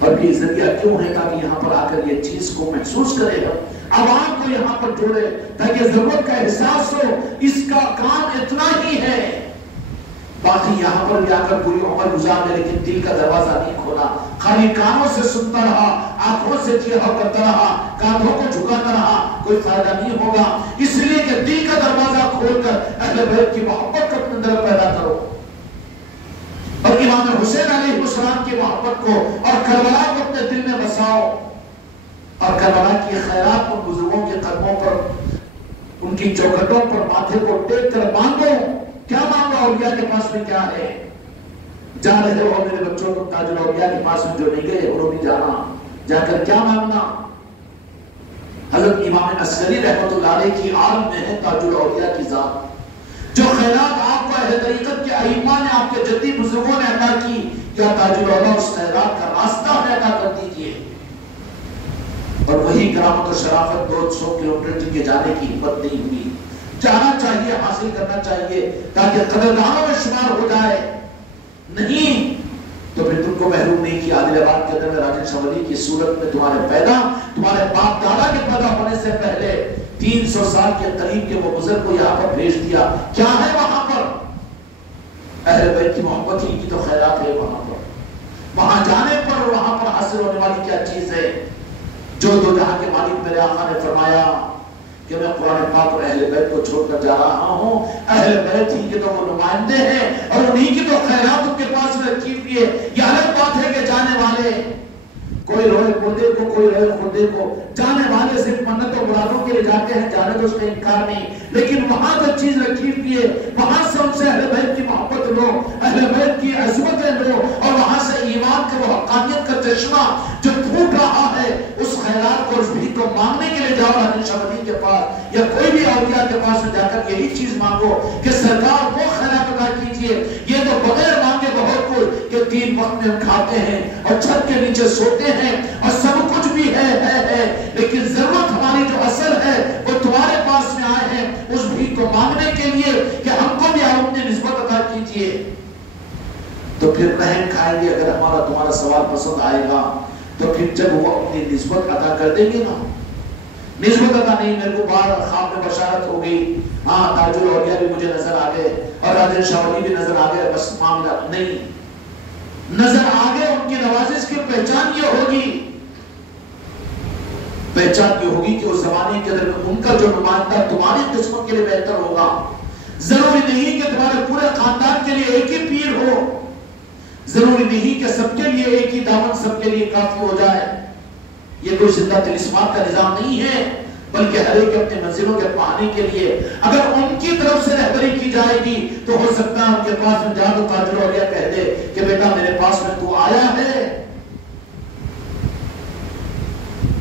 اور یہ ذریعہ کیوں ہے؟ تاکہ یہاں پر آ کر یہ چیز کو محسوس کرے گا، عوام کو یہاں پر جوڑے، تاکہ ضرورت کا احساس ہو. اس کا کام اتنا ہی ہے. باقی یہاں پر بھی آ کر پوری عمر گزار لے، لیکن دل کا دروازہ نہیں کھولا. خالی کانوں سے سنتا رہا، آنکھوں سے چیخا کرتا رہا، کاندھوں کو جھکاتا رہا، کوئی فائدہ نہیں ہوگا. اس لیے کہ دل کا دروازہ کھول کر اہل بیت کی محبت کو اپنے اندر پیدا کرو، اور امام حسین علیہ السلام کی محبت کو اور کربلا کو اپنے دل میں بساؤ. اور کربلا کی خیرات ان بزرگوں کے قدموں پر، ان کی چوکھٹوں پر ماتھے کو ٹیک کر مانگو. کیا مانگو؟ اولیاء کے پاس میں کیا ہے؟ جا رہے ہو میرے بچوں کو تاج الاولیاء کے پاس میں جو نہیں گئے انہوں بھی جانا، جا کر کیا مانگنا؟ حضرت امام عسکری رحمت اللہ علیہ کی آل میں ہے تاج الاولیاء کی ذات. جو خیرات آپ کو اہل طریقت کے ائمہ نے، آپ کے جدی بزرگوں نے عطا کی، کیا تاج الاولیاء اس خیرات کا راستہ ہے؟ عطا کر دیجیے. اور وہی کرامت و شرافت 200 کلومیٹر جن کے جانے کی ہمت نہیں ہوئی. جانا چاہیے، حاصل کرنا چاہیے، تاکہ قدردانوں میں شمار ہو جائے. نہیں تو پھر تم کو محروم نہیں کیا. عادل آباد کے اندر میں راجن شمالی کی صورت میں تمہارے باپ دادا کے پیدا ہونے سے پہلے 300 سال کے قریب کے وہ بزرگ کو یہاں پر بھیج دیا. کیا ہے وہاں پر؟ اہل بیت کی محبت ہی کی تو خیرات ہے وہاں پر. وہاں جانے پر وہاں پر حاصل ہونے والی کیا چیز ہے؟ جو دو جہاں کے مالک میرے آقا نے فرمایا کہ میں قرآن پاک اور اہل بیت کو چھوڑ کر جا رہا ہوں. اہل بیت ہی کے تو وہ نمائندے ہیں اور انہی کی تو خیرات ان کے پاس میں رکھی ہوئی ہے. یہ الگ بات ہے کہ جانے والے کوئی روئے مردے کو کوئی روئے خردے کو، جانے والے صرف منت و مرادوں کے لیے جاتے ہیں، جانے تو اس کا انکار نہیں، لیکن وہاں جو چیز رکھی ہوئی ہے وہاں سے ان سے اہل بیت کی محبت لو، اہل بیت کی عظمتیں لو، اور وہاں سے ایمان کے وہ حقانیت کا چشمہ جو پھوٹ رہا ہے اس خیرات کو، اس بھی کو مانگنے کے لیے جاؤ راجن شاہ ولی کے پاس یا کوئی بھی اولیاء کے پاس میں جا کر یہی چیز مانگو کہ سرکار وہ خیرات ادا کیجئے. یہ تو بغیر مانگے بہت کچھ کہ 3 وقت میں ہم کھاتے ہیں اور چھت کے نیچے سوتے ہیں اور سب کچھ بھی ہے، لیکن ضرورت ہماری جو اصل ہے وہ تمہارے پاس میں آئے ہیں اس بھی کو مانگنے کے لیے کہ ہم کو بھی آپ اپنی نسبت ادا کیجئے. تو پھر رحم کھائیں گے اگر ہمارا تمہارا سوال پسند آئے گا تو پھر جب وہ اپنی نسبت ادا کر دیں گے نا. نسبت ادا نہیں، میرے کو باہر خواب میں بشارت ہو گئی، ہاں تاج الاولیاء بھی مجھے نظر آ گئے اور راجن شاہ ولی بھی نظر آ گئے، بس معاملہ نہیں. نظر آگے ان کی نوازش کی پہچان یہ ہوگی، پہچان یہ ہوگی کہ اس زمانے کے اندر ان کا جو نمائندہ تمہاری قسمت کے لیے بہتر ہوگا. ضروری نہیں کہ تمہارے پورے خاندان کے لیے ایک ہی پیر ہو، ضروری نہیں کہ سب کے لیے ایک ہی دامن سب کے لیے کافی ہو جائے. یہ کوئی زندہ طلسمات کا نظام نہیں ہے، بلکہ ہر ایک اپنے منزلوں کے پانے کے لیے اگر ان کی طرف سے رہبری کی جائے گی تو ہو سکتا ہے ان کے پاس میں جا تو تاج الاولیاء کہہ دے کہ بیٹا میرے پاس میں تو آیا ہے،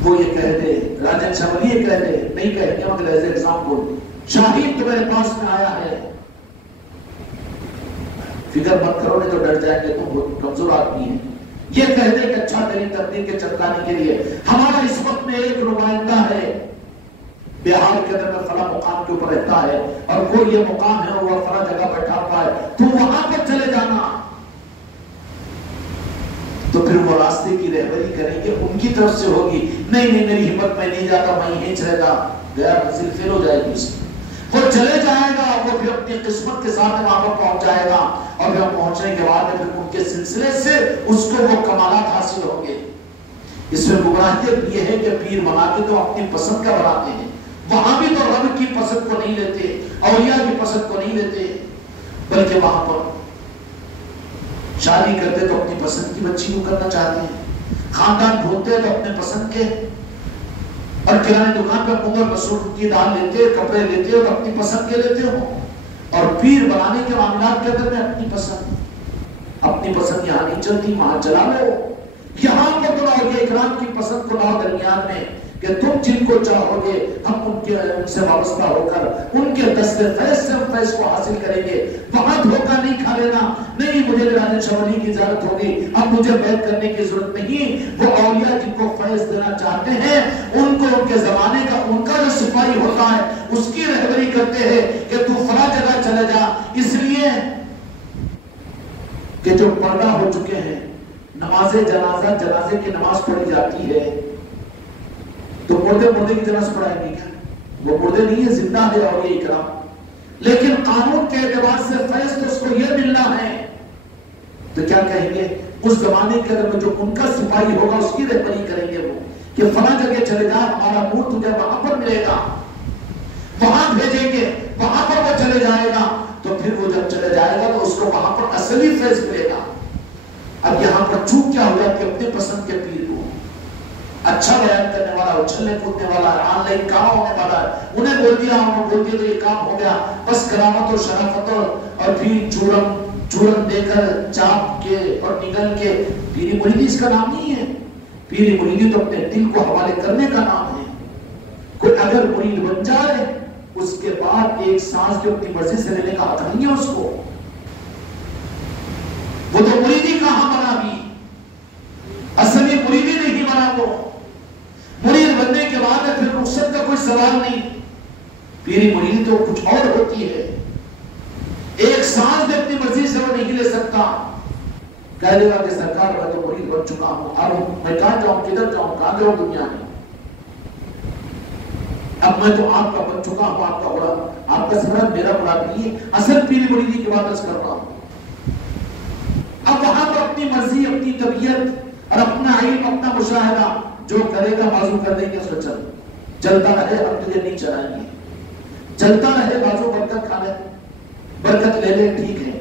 وہ یہ کہہ دے، راجن شاہ ولی یہ کہہ دے، نہیں کہہ دے مگر ایز ایگزامپل شاہین تو میرے پاس میں آیا ہے. فکر مت کرو نہیں تو ڈر جائیں گے، تم بہت کمزور آدمی ہیں. یہ کہہ دے کہ اچھا تیری تقدیر کے چمکانے کے لیے ہمارا اس وقت میں ایک نمائندہ ہے بہار کے اندر میں فلاں مقام کے اوپر رہتا ہے اور کوئی یہ مقام ہے وہ فلاں جگہ بیٹھا ہوا ہے، تو وہاں پر چلے جانا. تو پھر وہ راستے کی رہبری کریں گے ان کی طرف سے ہوگی. نہیں میری ہمت میں نہیں جاتا، میں یہیں چلے گا، گیا منزل فیل ہو جائے گی اس کی. وہ چلے جائے گا، وہ پھر اپنی قسمت کے ساتھ وہاں پر پہنچ جائے گا اور پھر پہنچنے کے بعد پھر ان کے سلسلے سے اس کو وہ کمالات حاصل ہوں گے. اس میں گمراہیت یہ ہے کہ پیر بنا کے تو اپنی پسند کا بناتے ہیں، وہاں بھی تو رب کی پسند کو نہیں لیتے، اولیاء کی پسند کو نہیں لیتے، بلکہ وہاں پر شادی کرتے تو اپنی پسند کی بچی کو کرنا چاہتے ہیں، خاندان ڈھونڈتے تو اپنے پسند کے، اور کرانے دکان پہ مغل مسور کی دال لیتے، کپڑے لیتے اور اپنی پسند کے لیتے ہو. اور پیر بنانے کے معاملات کے اندر میں اپنی پسند یہاں نہیں چلتی، وہاں چلا لو. یہاں پر تو اولیاء اکرام کی پسند کو لاؤ درمیان میں کہ تم جن کو چاہو گے ہم ان سے وابستہ ہو کر ان کے دست فیض سے ہم فیض کو حاصل کریں گے. وہاں دھوکہ نہیں کھا لینا، نہیں مجھے راجن شاہ ولی کی اجازت ہوگی اب مجھے بیعت کرنے کی ضرورت نہیں. وہ اولیاء جن کو فیض دینا چاہتے ہیں ان کو ان کے زمانے کا ان کا جو سپاہی ہوتا ہے اس کی رہبری کرتے ہیں کہ تو فلاں جگہ چلے جا، اس لیے کہ جو پردہ ہو چکے ہیں، نماز جنازہ جنازے کی نماز پڑھی جاتی ہے تو مردے کی جناز پڑھائیں گے کیا؟ وہ مردے نہیں ہے، زندہ ہے اولیاء اکرام، لیکن قانون کے اعتبار سے فیض تو اس کو یہ ملنا ہے. تو کیا کہیں گے اس زمانے کے اندر جو ان کا سپاہی ہوگا اس کی رہبری کریں گے وہ کہ فلاں جگہ چلے جا، ہمارا نور تجھے وہاں پر ملے گا، وہاں بھیجیں گے، وہاں پر وہ چلے جائے گا. تو پھر وہ جب چلے جائے گا تو اس کو وہاں پر اصلی فیض ملے گا. اب یہاں پر چوک کیا ہو جائے کہ اپنے پسند کے پیر کو اچھا بیان کرنے والا، اچھلنے کودنے والا، آن لائن کام ہونے والا ہے، انہیں بول دیا تو یہ کام ہو گیا، بس کرامت اور شرافت اور پھر چورم دے کر چاپ کے اور نگل کے. پیری مریدی اس کا نام نہیں ہے، پیری مریدی تو اپنے دل کو حوالے کرنے کا نام ہے. کوئی اگر مرید بن جائے اس کے بعد ایک سانس جو اپنی مرضی سے لینے کا حق نہیں ہے اس کو. وہ تو مریدی کہاں بنا بھی، اصلی مریدی نہیں بنا. وہ مرید بننے کے بعد پھر رخصت کا کوئی سوال نہیں. پیری مریدی تو کچھ اور ہوتی ہے، ایک سانس بھی اپنی مرضی سے وہ نہیں لے سکتا. کہہ دے گا کہ سرکار میں تو مرید بن چکا ہوں، اب میں کہاں جاؤں، کدھر جاؤں، کہاں جاؤں دنیا میں، اب میں تو آپ کا بن چکا ہوں، آپ کا غلام، آپ کا سمرت میرا مراد نہیں ہے. اصل پیری مریدی کی بات کر رہا ہوں. اب وہاں پر اپنی مرضی، اپنی طبیعت اور اپنا علم، اپنا مشاہدہ جو کرے گا بازو کر دیں گے اس کو چل. چلتا رہے ہم تجھے نہیں چلائیں گے، چلتا رہے بازو برکت کھا لے، برکت لے لے ٹھیک ہے،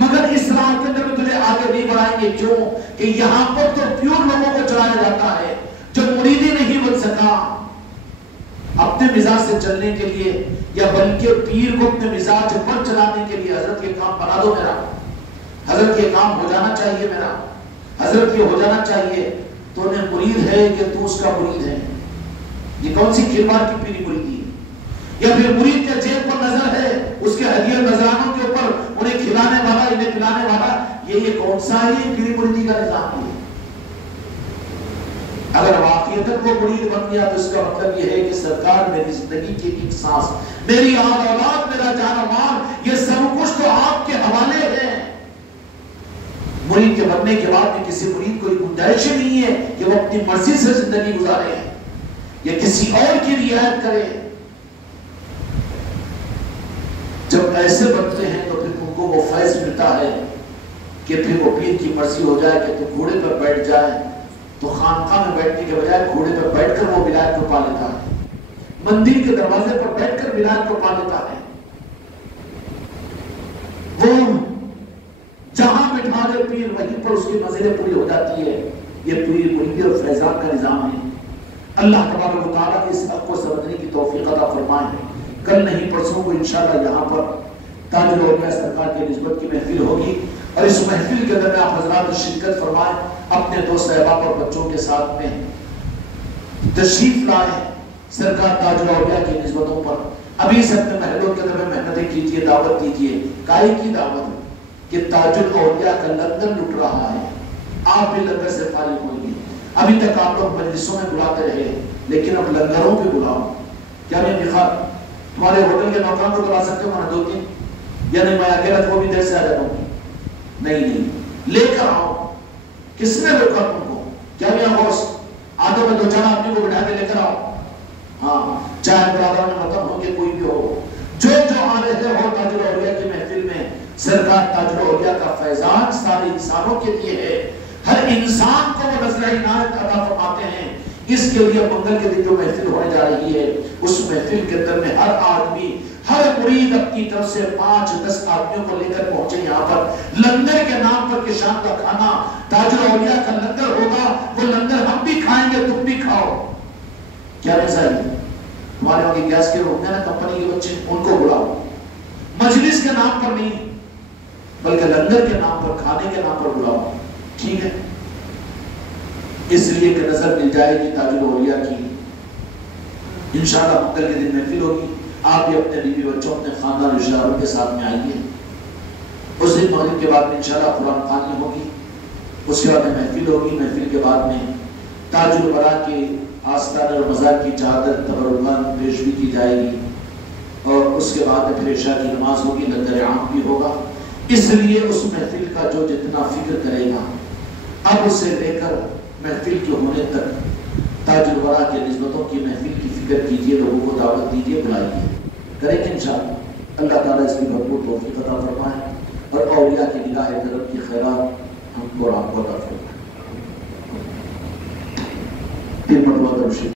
مگر اس راہ کے اندر تجھے آگے نہیں بڑھائیں گے۔ کیوں کہ یہاں پر تو پیور لوگوں کو چلایا جاتا ہے، جو مریدی نہیں بن سکا اپنے مزاج سے چلنے کے لیے، یا بلکہ پیر کو اپنے مزاج پر چلانے کے لیے، حضرت یہ کام بنا دو میرا، حضرت یہ کام ہو جانا چاہیے میرا، حضرت یہ ہو جانا چاہیے، تو نے مرید ہے کہ تو اس کا مرید ہے؟ یہ کون سی کھلواڑ کی پیری مریدی ہے؟ یا پھر مرید کے جیب پر نظر ہے، اس کے ہدیے نذرانوں کے اوپر انہیں کھلانے والا، انہیں پلانے والا، یہ کون سا ہی پیری مریدی کا نظام ہے؟ اگر واقعیت وہ مرید بن گیا تو اس کا مطلب یہ ہے کہ سرکار میری زندگی کی ایک سانس، میری آل اولاد، میرا جان و مال، یہ سب کچھ تو آپ کے حوالے ہے۔ مرید کے بننے کے بعد بھی کسی مرید کو گنجائش نہیں ہے کہ وہ اپنی مرضی سے زندگی گزارے یا کسی اور کی رعایت کرے۔ جب ایسے بنتے ہیں تو پھر ان کو وہ فیض ملتا ہے کہ پھر وہ پیر کی مرضی ہو جائے کہ تو گھوڑے پر بیٹھ جائے، تو خانقاہ میں بیٹھنے کے بجائے گھوڑے پر بیٹھ کر وہ ولایت کو پا لیتا ہے، مندر کے دروازے پر بیٹھ کر ولایت کو پا لیتا ہے۔ وہ جہاں بٹھا دے پیر وہیں پر اس کی منزلیں پوری ہو جاتی ہے۔ یہ پوری مریدی اور فیضان کا نظام ہے۔ اللہ تبارک و تعالیٰ کی اس حق کو سمجھنے کی توفیق عطا فرمائے۔ کل نہیں پرسوں کو انشاءاللہ یہاں پر تاج الاولیاء سرکار کی نسبت کی محفل ہوگی، اور اس محفل کے اندر آپ حضرات شرکت فرمائیں، اپنے دوست احباب اور بچوں کے ساتھ میں تشریف لائیں سرکار تاج الاولیاء کی نسبتوں پر۔ ابھی سے اپنے محلوں کے اندر محنتیں کیجیے، دعوت دیجیے۔ کائی کی دعوت کہ تاج الاولیاء کا لنگر لٹ رہا ہے، آپ بھی لنگر سے فارغ ہوئیں گے۔ ابھی تک آپ لوگ مجلسوں میں بلاتے رہے، لیکن اب لنگروں پہ بلاؤ۔ کیا میں نخار تمہارے ہوٹل کے نوکروں کو بلا سکتے ہو؟ دو تین، یا نہیں میں اکیلا وہ بھی دیر سے آ جاتا ہوں؟ نہیں، لے کر آؤ۔ کس نے روکا تم کو؟ کیا میاں غوث آٹو میں دو چار آدمی کو بٹھا کے لے کر آؤ۔ ہاں، چاہے برادروں میں مطلب ہو کہ کوئی بھی ہو، جو آ رہے ہو تاج الاولیاء کی محفل میں۔ سرکار تاج الاولیاء کا فیضان سارے انسانوں کے لیے ہے، ہر انسان کو وہ نظر عنایت عطا فرماتے ہیں۔ اس کے لیے منگل کے دن جو محفل ہونے جا رہی ہے، اس محفل کے اندر میں ہر آدمی، ہر مرید اپنی طرف سے 5-10 آدمیوں کو لے کر پہنچے یہاں پر۔ لنگر کے نام پر کہ شام کا کھانا تاج الاولیاء کا لنگر ہوگا، وہ لنگر ہم بھی کھائیں گے، تم بھی کھاؤ۔ کیا مثال ہے؟ ہمارے وہاں کی گیس کے ہوتے ہیں نا کمپنی کے بچے، ان کو بلاؤ، مجلس کے نام پر نہیں بلکہ لنگر کے نام پر، کھانے کے نام پر بلاؤ، ٹھیک ہے؟ اس لیے کہ نظر مل جائے گی تاج الاولیاء کی۔ انشاءاللہ منگل کے دن محفل ہوگی، آپ بھی اپنے بیوی بچوں، اپنے خاندان رشتہ داروں کے ساتھ میں آئیے۔ اس دن مغرب کے بعد میں انشاءاللہ قرآن خوانی ہوگی، اس کے بعد میں محفل ہوگی۔ محفل کے بعد میں تاج الورا کے آستان اور مزار کی چادر تبرکات پیشوی کی جائے گی، اور اس کے بعد پھر عشاء کی نماز ہوگی، لنگر عام بھی ہوگا۔ اس لیے اس محفل کا جو جتنا فکر کرے گا، اب سے لے کر محفل کے ہونے تک تاج الورا کے نسبتوں کی محفل کی فکر کیجئے، لوگوں کو دعوت دیجئے، بلائیے، کریں گے انشاءاللہ۔ اللہ تعالیٰ اس کی بھرپور توفیق عطا فرمائے، اور اولیاء کی نگاہ کرم کی خیرات ہم کو اور آپ کو عطا فرمائے۔